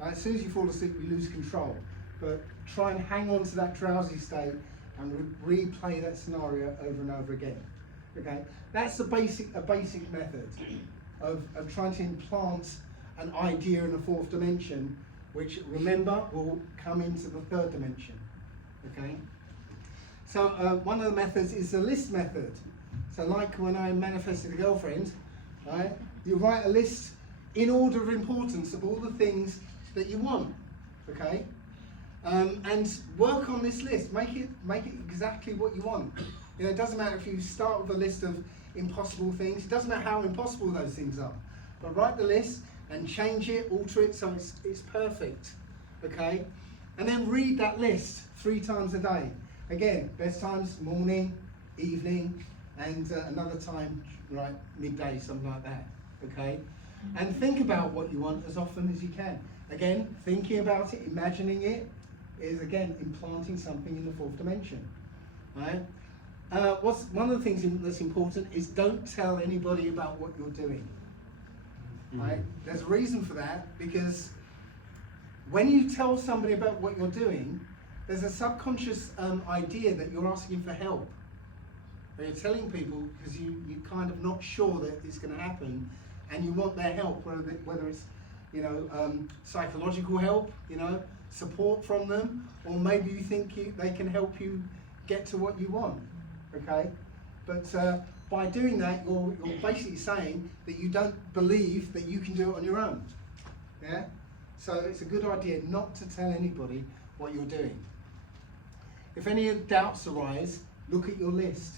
As soon as you fall asleep, you lose control, but try and hang on to that drowsy state and replay that scenario over and over again. Okay, that's a basic method of trying to implant an idea in the fourth dimension, which, remember, will come into the third dimension. Okay, so one of the methods is the list method. So like when I manifested a girlfriend, right, you write a list in order of importance of all the things that you want, okay, and work on this list. Make it exactly what you want. It doesn't matter if you start with a list of impossible things. It doesn't matter how impossible those things are. But write the list and change it, alter it so it's perfect, okay? And then read that list 3 times a day. Again, best times, morning, evening, and another time, right, midday, something like that, okay? And think about what you want as often as you can. Again, thinking about it, imagining it, is again implanting something in the fourth dimension, right? One of the things that's important is don't tell anybody about what you're doing, right? There's a reason for that, because when you tell somebody about what you're doing, there's a subconscious idea that you're asking for help. Or you're telling people because you're kind of not sure that it's going to happen, and you want their help, whether it's psychological help, support from them, or maybe you think they can help you get to what you want, okay? But by doing that, you're basically saying that you don't believe that you can do it on your own, yeah? So it's a good idea not to tell anybody what you're doing. If any doubts arise, look at your list.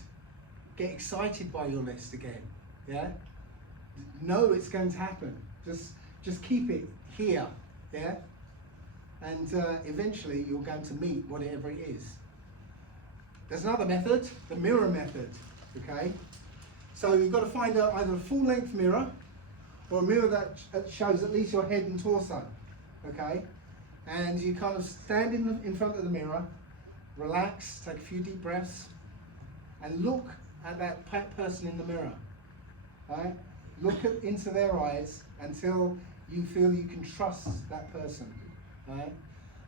Get excited by your list again, yeah? Know it's going to happen. Just keep it here, yeah? And eventually you're going to meet whatever it is. There's another method, the mirror method, okay? So you've got to find either a full-length mirror or a mirror that shows at least your head and torso, okay? And you kind of stand in front of the mirror, relax, take a few deep breaths, and look at that person in the mirror, right? Look into their eyes until you feel you can trust that person, right?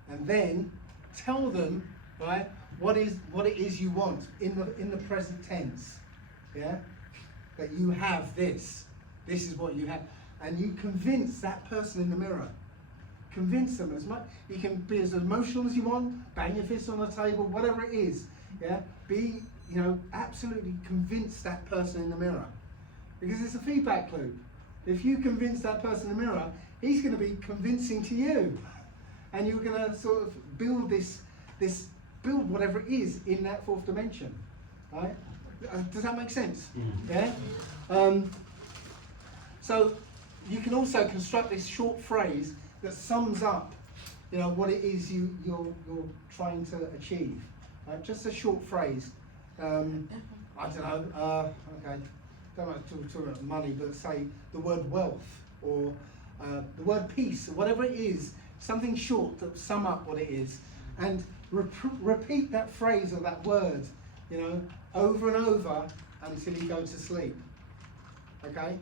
And then tell them, right, what it is you want in the present tense, yeah, that you have this is what you have, and you convince that person in the mirror. Convince them as much. You can be as emotional as you want, bang your fist on the table, whatever it is, yeah. Be, absolutely convince that person in the mirror, because it's a feedback loop. If you convince that person in the mirror, he's going to be convincing to you, and you're going to sort of build build whatever it is in that fourth dimension, right? Does that make sense? Yeah. So you can also construct this short phrase that sums up, what it is you're trying to achieve. Just a short phrase. I don't know. Okay. Don't like to talk about money, but say the word wealth or the word peace, or whatever it is. Something short that sum up what it is, and repeat that phrase or that word, over and over until you go to sleep. Okay?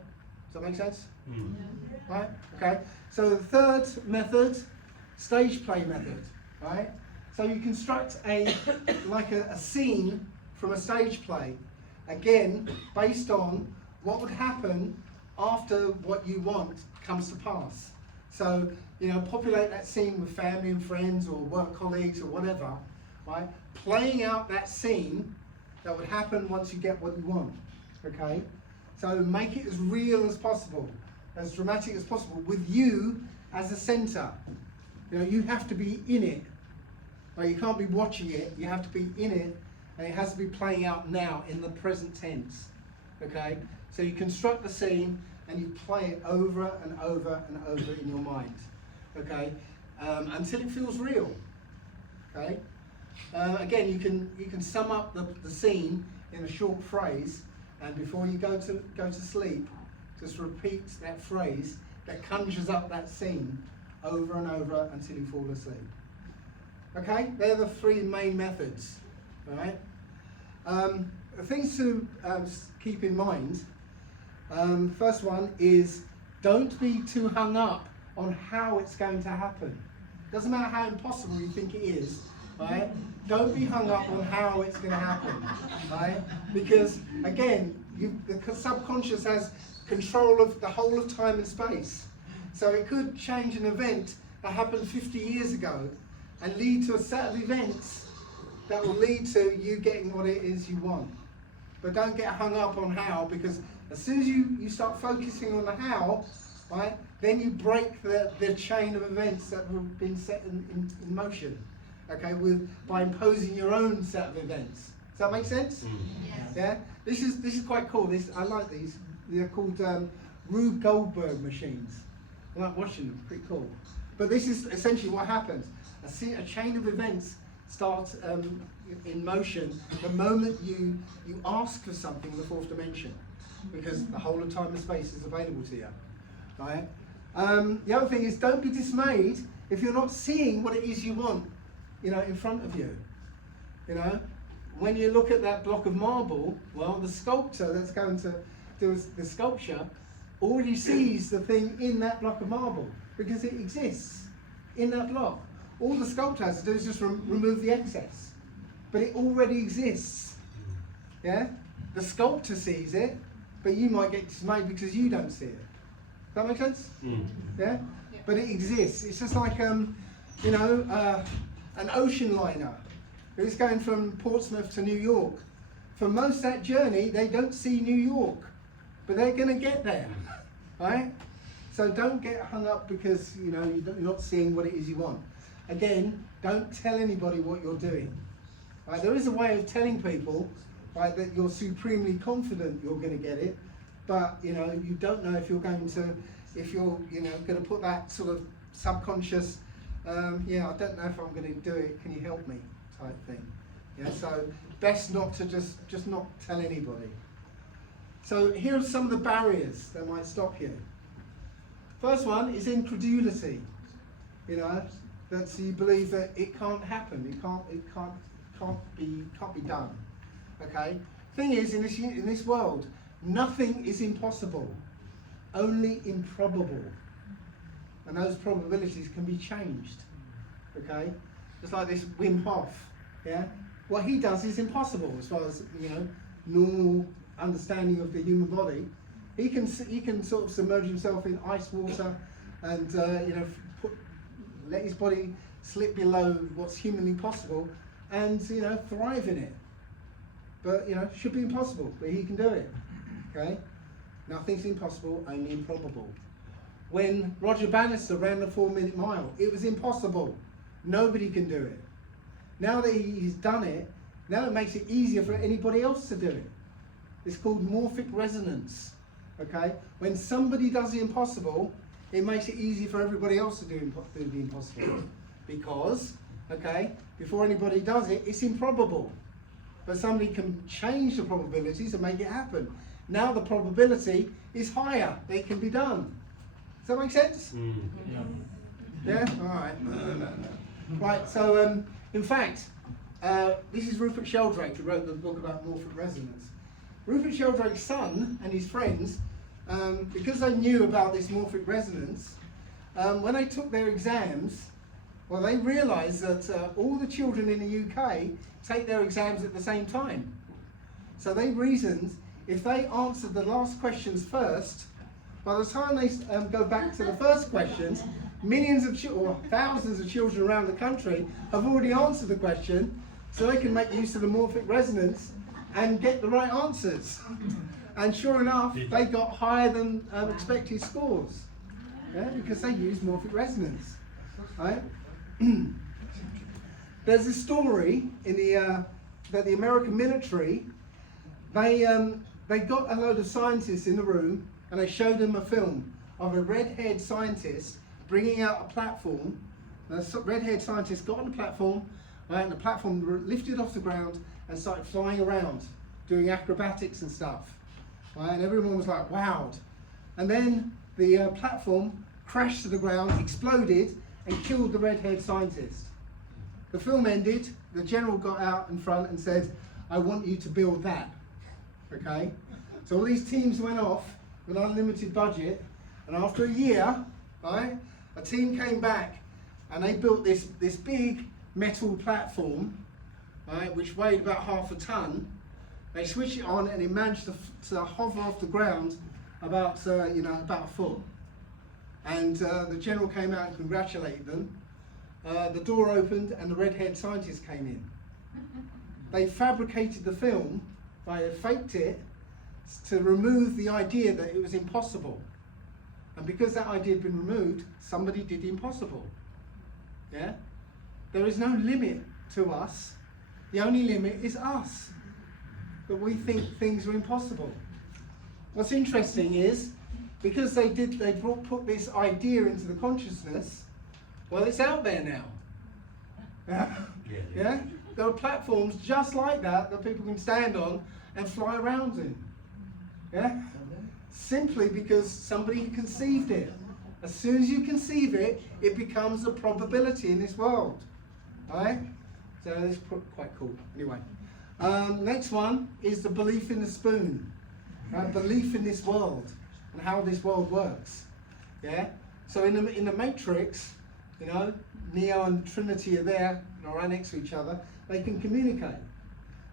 Does that make sense? Right? Okay. So the third method, stage play method. Right? So you construct a scene from a stage play, again based on what would happen after what you want comes to pass. So populate that scene with family and friends or work colleagues or whatever, right? Playing out that scene that would happen once you get what you want. Okay? So make it as real as possible, as dramatic as possible, with you as a center. You have to be in it. Right? You can't be watching it, you have to be in it, and it has to be playing out now in the present tense. Okay? So you construct the scene and you play it over and over and over in your mind. Okay? Until it feels real. Okay? Again, you can sum up the scene in a short phrase, and before you go to sleep, just repeat that phrase that conjures up that scene over and over until you fall asleep. Okay, they're the three main methods. All right. Things to keep in mind. First one is don't be too hung up on how it's going to happen. Doesn't matter how impossible you think it is. Right? Don't be hung up on how it's going to happen, right? Because again, the subconscious has control of the whole of time and space. So it could change an event that happened 50 years ago and lead to a set of events that will lead to you getting what it is you want. But don't get hung up on how, because as soon as you start focusing on the how, right, then you break the chain of events that have been set in motion. Okay, by imposing your own set of events. Does that make sense? Yes. Yeah. This is quite cool. I like these. They're called Rube Goldberg machines. I like watching them. Pretty cool. But this is essentially what happens. A chain of events starts in motion the moment you ask for something in the fourth dimension, because the whole of time and space is available to you. Right. The other thing is, don't be dismayed if you're not seeing what it is you want. In front of you. When you look at that block of marble, well, the sculptor that's going to do the sculpture already sees the thing in that block of marble, because it exists in that block. All the sculptor has to do is just remove the excess, but it already exists. Yeah? The sculptor sees it, but you might get dismayed because you don't see it. Does that make sense? Yeah? But it exists. It's just like an ocean liner who's going from Portsmouth to New York. For most of that journey, they don't see New York, but they're going to get there, right? So don't get hung up because you're not seeing what it is you want. Again, don't tell anybody what you're doing. Right? There is a way of telling people, right, that you're supremely confident you're going to get it, but you don't know if you're going to put that sort of subconscious. I don't know if I'm going to do it, can you help me, type thing. Yeah, so best not to just not tell anybody. So here are some of the barriers that might stop you. First one is incredulity. That you believe that it can't happen, it can't be done. Okay? Thing is, in this world, nothing is impossible, only improbable. And those probabilities can be changed, okay? It's like this Wim Hof, yeah? What he does is impossible as far as, normal understanding of the human body. He can sort of submerge himself in ice water and, let his body slip below what's humanly possible and, thrive in it. But, should be impossible, but he can do it, okay? Nothing's impossible, only improbable. When Roger Bannister ran the 4-minute mile, it was impossible. Nobody can do it. Now that he's done it, now it makes it easier for anybody else to do it. It's called morphic resonance, okay? When somebody does the impossible, it makes it easy for everybody else to do the impossible. Because, okay, before anybody does it, it's improbable. But somebody can change the probabilities and make it happen. Now the probability is higher, that it can be done. Does that make sense? Yeah? All right. Right, so in fact, this is Rupert Sheldrake, who wrote the book about morphic resonance. Rupert Sheldrake's son and his friends, because they knew about this morphic resonance, when they took their exams, well, they realised that all the children in the UK take their exams at the same time. So they reasoned if they answered the last questions first, by the time they go back to the first questions, millions of or thousands of children around the country have already answered the question, so they can make use of the morphic resonance and get the right answers. And sure enough, they got higher than expected scores, yeah, because they used morphic resonance. Right? There's a story in that the American military, they got a load of scientists in the room and they showed them a film of a red-haired scientist bringing out a platform. The red-haired scientist got on the platform, right, and the platform lifted off the ground and started flying around, doing acrobatics and stuff. Right, and everyone was like, wowed. And then the platform crashed to the ground, exploded, and killed the red-haired scientist. The film ended, the general got out in front and said, I want you to build that, okay? So all these teams went off with an unlimited budget, and after a year, right, a team came back and they built this big metal platform, right, which weighed about half a ton. They switched it on and it managed to hover off the ground about a foot. And the general came out and congratulated them. The door opened and the red-haired scientist came in. They fabricated the film, they faked it, to remove the idea that it was impossible. And because that idea had been removed, somebody did the impossible. Yeah? There is no limit to us. The only limit is us. That we think things are impossible. What's interesting is, because they put this idea into the consciousness, well, it's out there now. Yeah? There are platforms just like that people can stand on and fly around in. Yeah? Simply because somebody conceived it. As soon as you conceive it, it becomes a probability in this world. Alright? So it's quite cool. Anyway. Next one is the belief in the spoon. Right? Belief in this world and how this world works. Yeah? So in the Matrix, Neo and Trinity are there, right next to each other, they can communicate.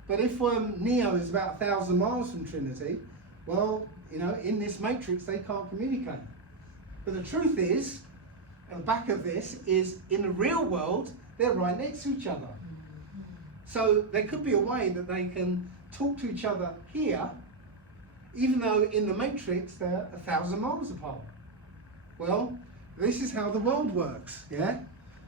But if Neo is about 1,000 miles from Trinity, well, in this Matrix they can't communicate. But the truth is, at the back of this is, in the real world, they're right next to each other. So there could be a way that they can talk to each other here, even though in the Matrix they're 1,000 miles apart. Well, this is how the world works, yeah?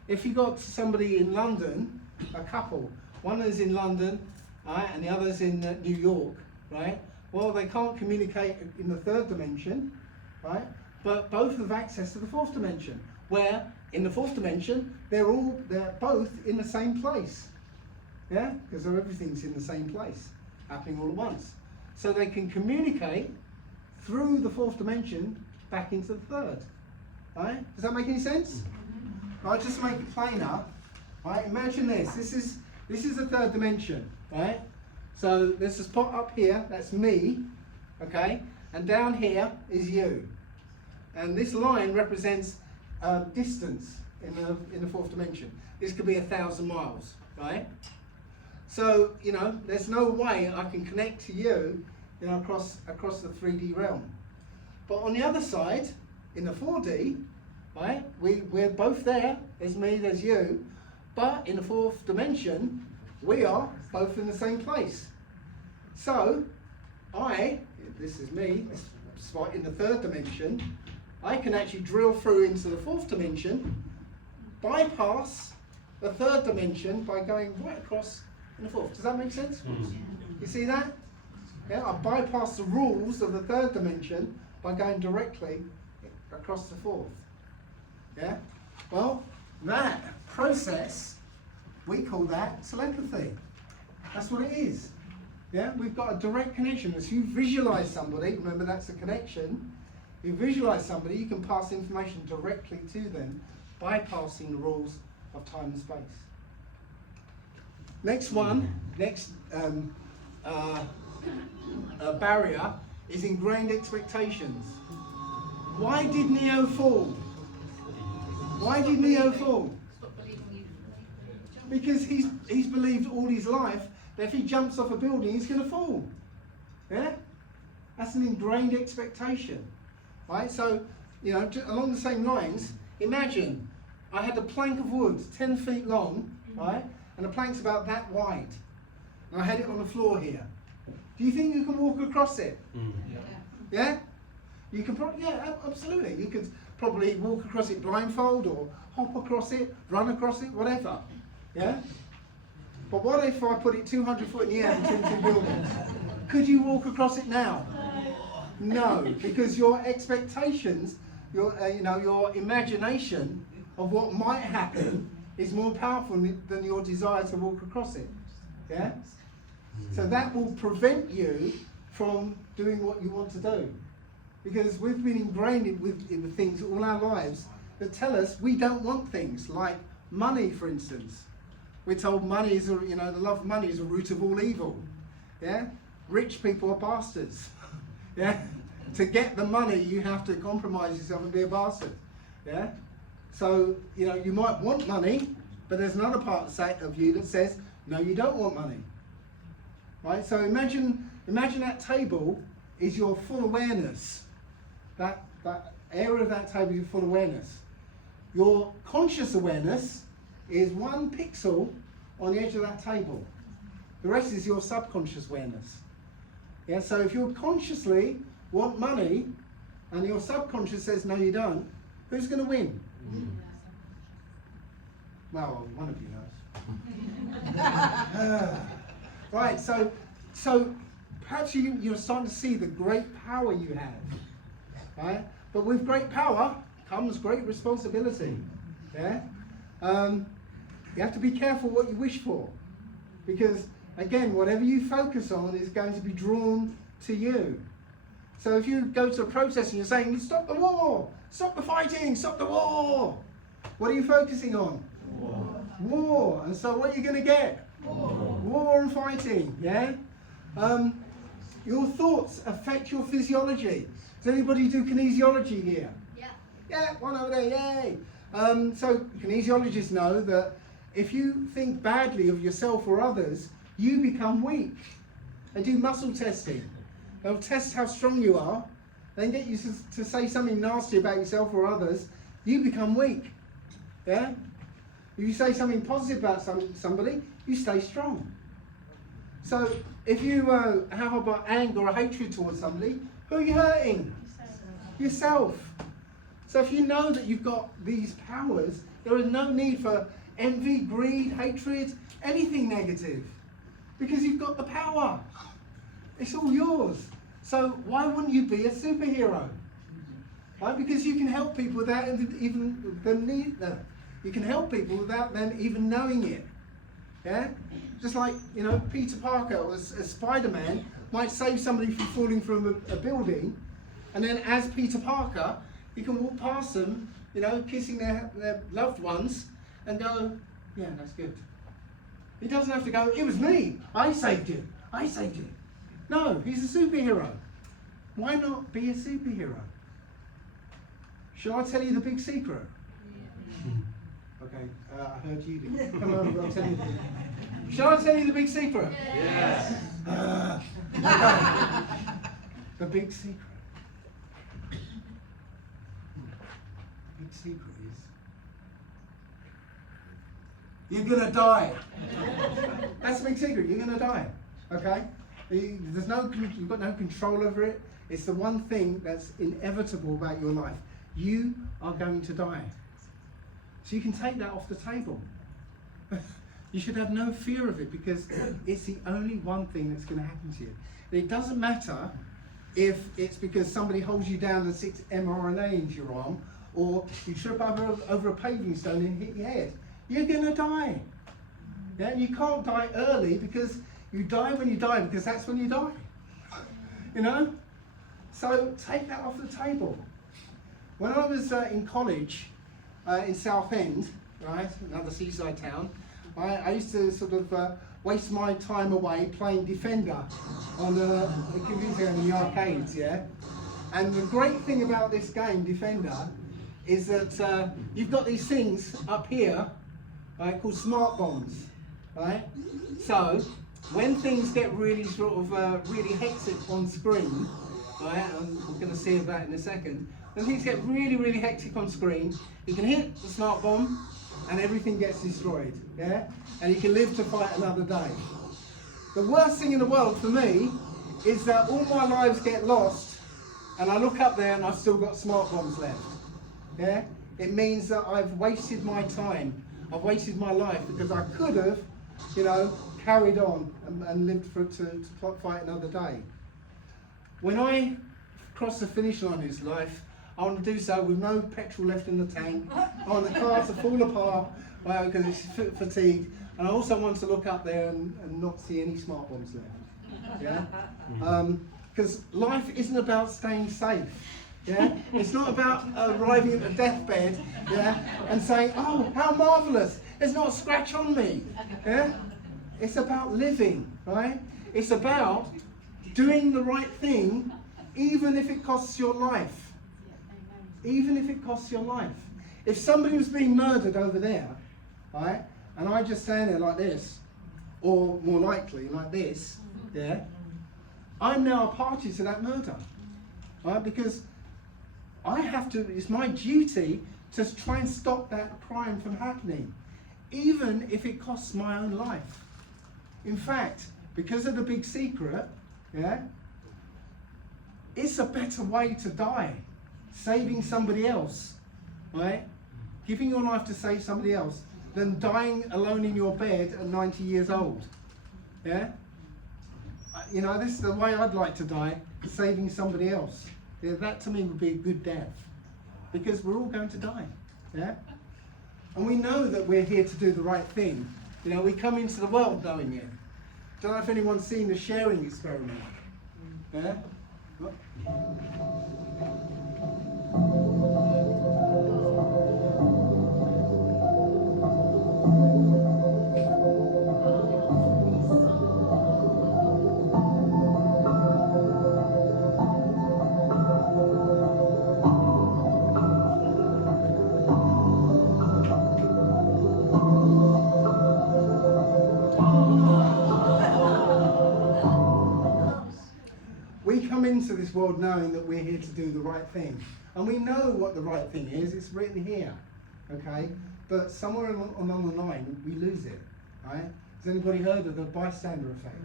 If you got somebody in London, a couple, one is in London, right, and the other's in New York, right? Well, they can't communicate in the third dimension, right? But both have access to the fourth dimension, where in the fourth dimension, they're both in the same place, yeah? Because everything's in the same place, happening all at once. So they can communicate through the fourth dimension back into the third. Right? Does that make any sense? Right, just to make it plainer. Right, imagine this. This is the third dimension. Right? So there's a spot up here, that's me, okay? And down here is you. And this line represents distance in the fourth dimension. This could be 1,000 miles, right? So, you know, there's no way I can connect to you, you know, across the 3D realm. But on the other side, in the 4D, right, we're both there. There's me, there's you. But in the fourth dimension, we are both in the same place. So, this is me, spot in the third dimension, I can actually drill through into the fourth dimension, bypass the third dimension by going right across in the fourth. Does that make sense? You see that? Yeah, I bypass the rules of the third dimension by going directly across the fourth. Yeah? Well, that process, we call that telepathy. That's what it is. Yeah, we've got a direct connection. As you visualize somebody, remember that's a connection. You visualize somebody, you can pass information directly to them, bypassing the rules of time and space. Next barrier is ingrained expectations. Why did Neo fall? Why did Neo fall? Because he's believed all his life that if he jumps off a building, he's going to fall. Yeah? That's an ingrained expectation. Right? So, you know, along the same lines, imagine I had a plank of wood 10 feet long, right? And the plank's about that wide. And I had it on the floor here. Do you think you can walk across it? Yeah? You can probably, yeah, absolutely. You could probably walk across it blindfold or hop across it, run across it, whatever. Yeah? But what if I put it 200 foot in the air between two buildings? Could you walk across it now? No, because your expectations, your imagination of what might happen is more powerful than your desire to walk across it. Yeah? So that will prevent you from doing what you want to do. Because we've been ingrained with things all our lives that tell us we don't want things like money, for instance. We're told money is, the love of money is the root of all evil. Yeah? Rich people are bastards. Yeah? To get the money, you have to compromise yourself and be a bastard. Yeah? So, you might want money, but there's another part of you that says, no, you don't want money. Right? So imagine that table is your full awareness. That area of that table is your full awareness. Your conscious awareness is one pixel on the edge of that table. The rest is your subconscious awareness. Yeah, so if you consciously want money and your subconscious says no you don't, who's going to win? Well, one of you knows. Right, so perhaps you're starting to see the great power you have. Right? But with great power comes great responsibility. Yeah? You have to be careful what you wish for, because again, whatever you focus on is going to be drawn to you. So if you go to a protest and you're saying, stop the war, stop the fighting, stop the war, what are you focusing on? War. And so what are you going to get? War and fighting. Yeah. Your thoughts affect your physiology. Does anybody do kinesiology here? Yeah, one over there, yay! So kinesiologists know that if you think badly of yourself or others, you become weak. They do muscle testing. They'll test how strong you are, then get you to say something nasty about yourself or others, you become weak. Yeah? If you say something positive about somebody, you stay strong. So if you have about anger or hatred towards somebody, who are you hurting? Yourself. So if you know that you've got these powers, there is no need for envy, greed, hatred, anything negative. Because you've got the power. It's all yours. So why wouldn't you be a superhero? Right? Because you can help people without even them need them. You can help people without them even knowing it. Yeah? Just like, Peter Parker or as Spider-Man might save somebody from falling from a building, and then as Peter Parker, he can walk past them, kissing their loved ones, and go, yeah, that's good. He doesn't have to go, it was me, I saved you, I saved you. No, he's a superhero. Why not be a superhero? Shall I tell you the big secret? Okay, I heard you. Come on, I'll tell you. Shall I tell you the big secret? Yes. The big secret. The big secret is you're gonna die. That's the big secret. You're gonna die. Okay. You've got no control over it. It's the one thing that's inevitable about your life. You are going to die. So you can take that off the table. You should have no fear of it because it's the only one thing that's going to happen to you. And it doesn't matter if it's because somebody holds you down and sticks mRNA into your arm, or you trip over a paving stone and hit your head. You're going to die. Yeah? And you can't die early because you die when you die because that's when you die. You know? So take that off the table. When I was in college in Southend, right, another seaside town, I used to sort of waste my time away playing Defender on the computer in the arcades, yeah? And the great thing about this game, Defender, is that you've got these things up here, right, called smart bombs, right? So, when things get really sort of really hectic on screen, right, and we're going to see that in a second, when things get really, really hectic on screen, you can hit the smart bomb and everything gets destroyed, yeah? And you can live to fight another day. The worst thing in the world for me is that all my lives get lost and I look up there and I've still got smart bombs left, yeah? It means that I've wasted my time, I've wasted my life because I could have, you know, carried on and lived to fight another day. When I cross the finish line in this life, I want to do so with no petrol left in the tank. I want the car to fall apart because it's fatigued. And I also want to look up there and not see any smart bombs left. Yeah? Because life isn't about staying safe. Yeah? It's not about arriving at the deathbed, yeah, and saying, oh, how marvellous, there's not a scratch on me. Yeah? It's about living, right? It's about doing the right thing even if it costs your life. Even if it costs your life. If somebody was being murdered over there, right, and I just stand there like this, or more likely like this, yeah, I'm now a party to that murder, right, because I have to, it's my duty to try and stop that crime from happening, even if it costs my own life. In fact, because of the big secret, yeah, it's a better way to die. Saving somebody else, right? Giving your life to save somebody else than dying alone in your bed at 90 years old. Yeah? You know, this is the way I'd like to die, saving somebody else. Yeah, that to me would be a good death. Because we're all going to die. Yeah? And we know that we're here to do the right thing. You know, we come into the world knowing it. Don't know if anyone's seen the sharing experiment. Yeah? We come into this world knowing that we're here to do the right thing. And we know what the right thing is, it's written here, okay? But somewhere along the line, we lose it, right? Has anybody heard of the bystander effect?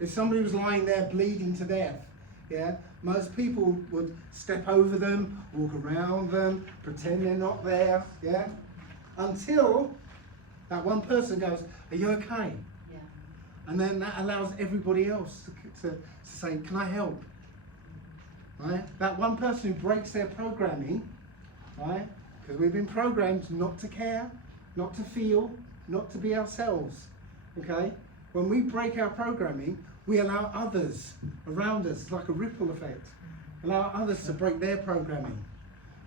If somebody was lying there bleeding to death, yeah, most people would step over them, walk around them, pretend they're not there, yeah? Until that one person goes, are you okay? Yeah. And then that allows everybody else to say, can I help? Right? That one person who breaks their programming, right? Because we've been programmed not to care, not to feel, not to be ourselves. Okay? When we break our programming, we allow others around us, like a ripple effect, allow others to break their programming.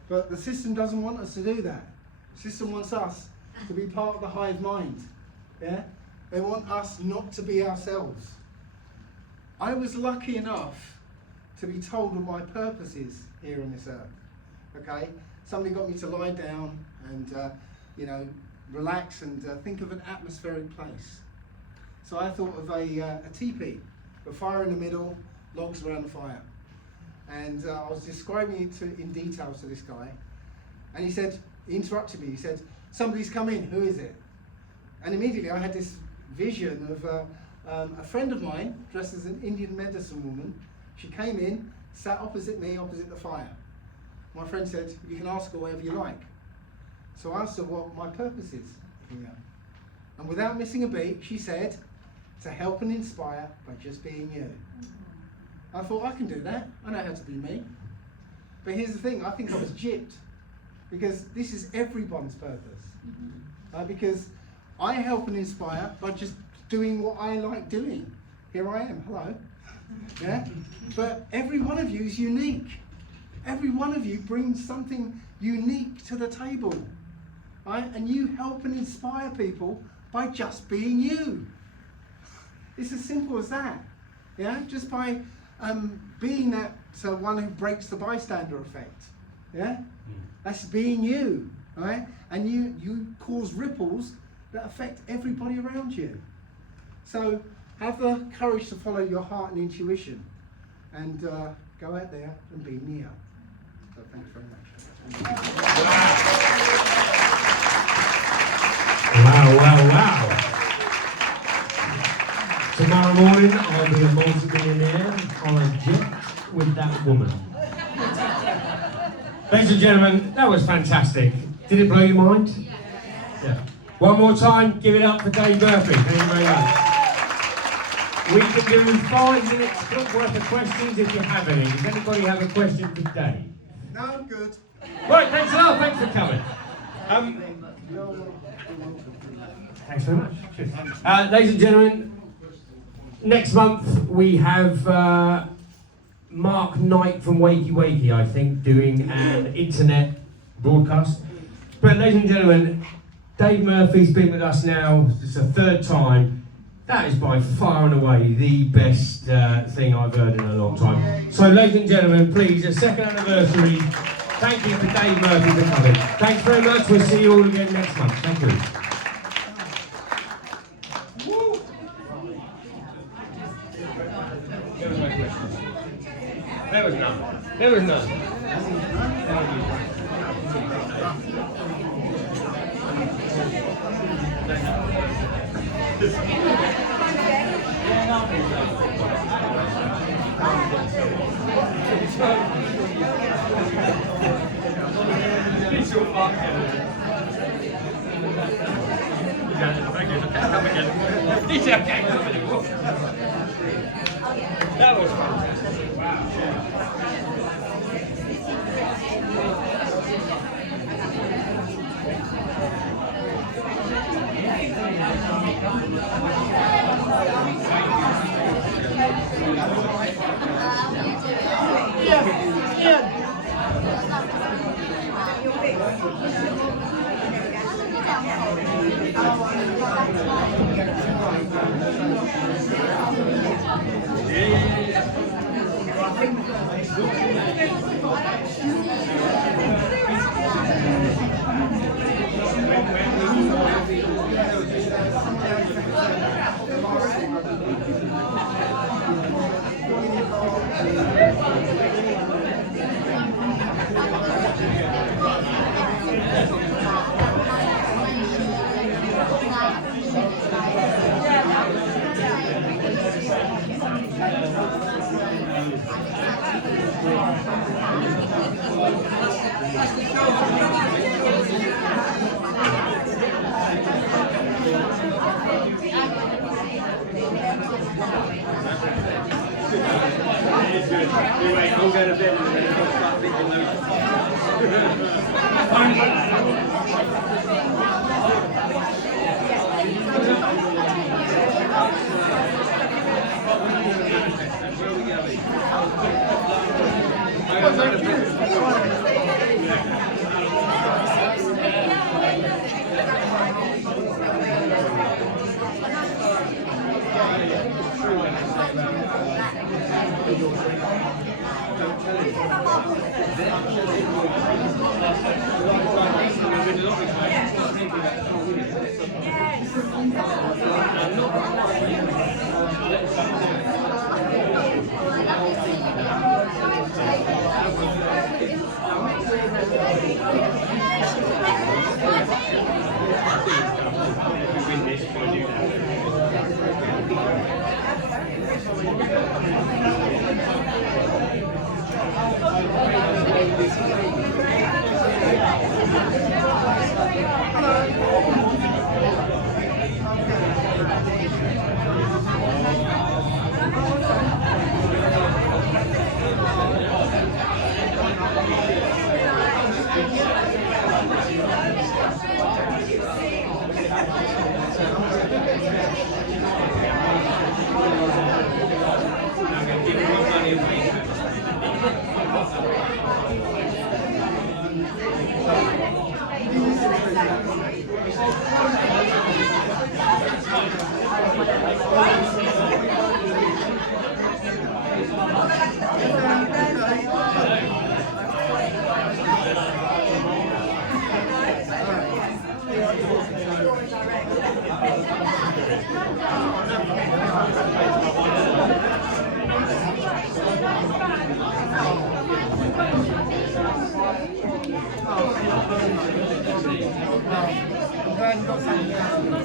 But the system doesn't want us to do that. The system wants us to be part of the hive mind. Yeah? They want us not to be ourselves. I was lucky enough to be told what my purpose is here on this earth. Okay? Somebody got me to lie down and, you know, relax and think of an atmospheric place. So I thought of a teepee, a fire in the middle, logs around the fire. And I was describing it in detail to this guy, and he interrupted me, he said, "Somebody's come in, who is it?" And immediately I had this vision of a friend of mine, dressed as an Indian medicine woman. She came in, sat opposite me, opposite the fire. My friend said, "You can ask her whatever you like." So I asked her what my purpose is here. And without missing a beat, she said, "To help and inspire by just being you." I thought, I can do that. I know how to be me. But here's the thing, I think I was gypped, because this is everyone's purpose. Because I help and inspire by just doing what I like doing. Here I am, hello. Yeah? But every one of you is unique. Every one of you brings something unique to the table. Right? And you help and inspire people by just being you. It's as simple as that. Yeah? Just by being that one who breaks the bystander effect. Yeah? That's being you. Right? And you cause ripples that affect everybody around you. So have the courage to follow your heart and intuition, and go out there and be Neo. So thanks very much. Wow. Tomorrow morning I'll be a multi-millionaire on a jet with that woman. Ladies and gentlemen, that was fantastic. Did it blow your mind? Yeah. One more time, give it up for Dave Murphy. Thank you very much. We can do 5 minutes worth of questions if you have any. Does anybody have a question for Dave? No, I'm good. Right, thanks a lot. Thanks for coming. Thanks very much. Cheers. Ladies and gentlemen, next month we have Mark Knight from Wakey Wakey, I think, doing an internet broadcast. But ladies and gentlemen, Dave Murphy's been with us now, it's the 3rd time. That is by far and away the best thing I've heard in a long time. So ladies and gentlemen, please, a 2nd anniversary. Thank you for Dave Murphy for coming. Thanks very much, we'll see you all again next month. Thank you. There was none. That was fantastic. Wow. Anyway, I'll go to bed and then I'll start thinking those I'm glad you got something else.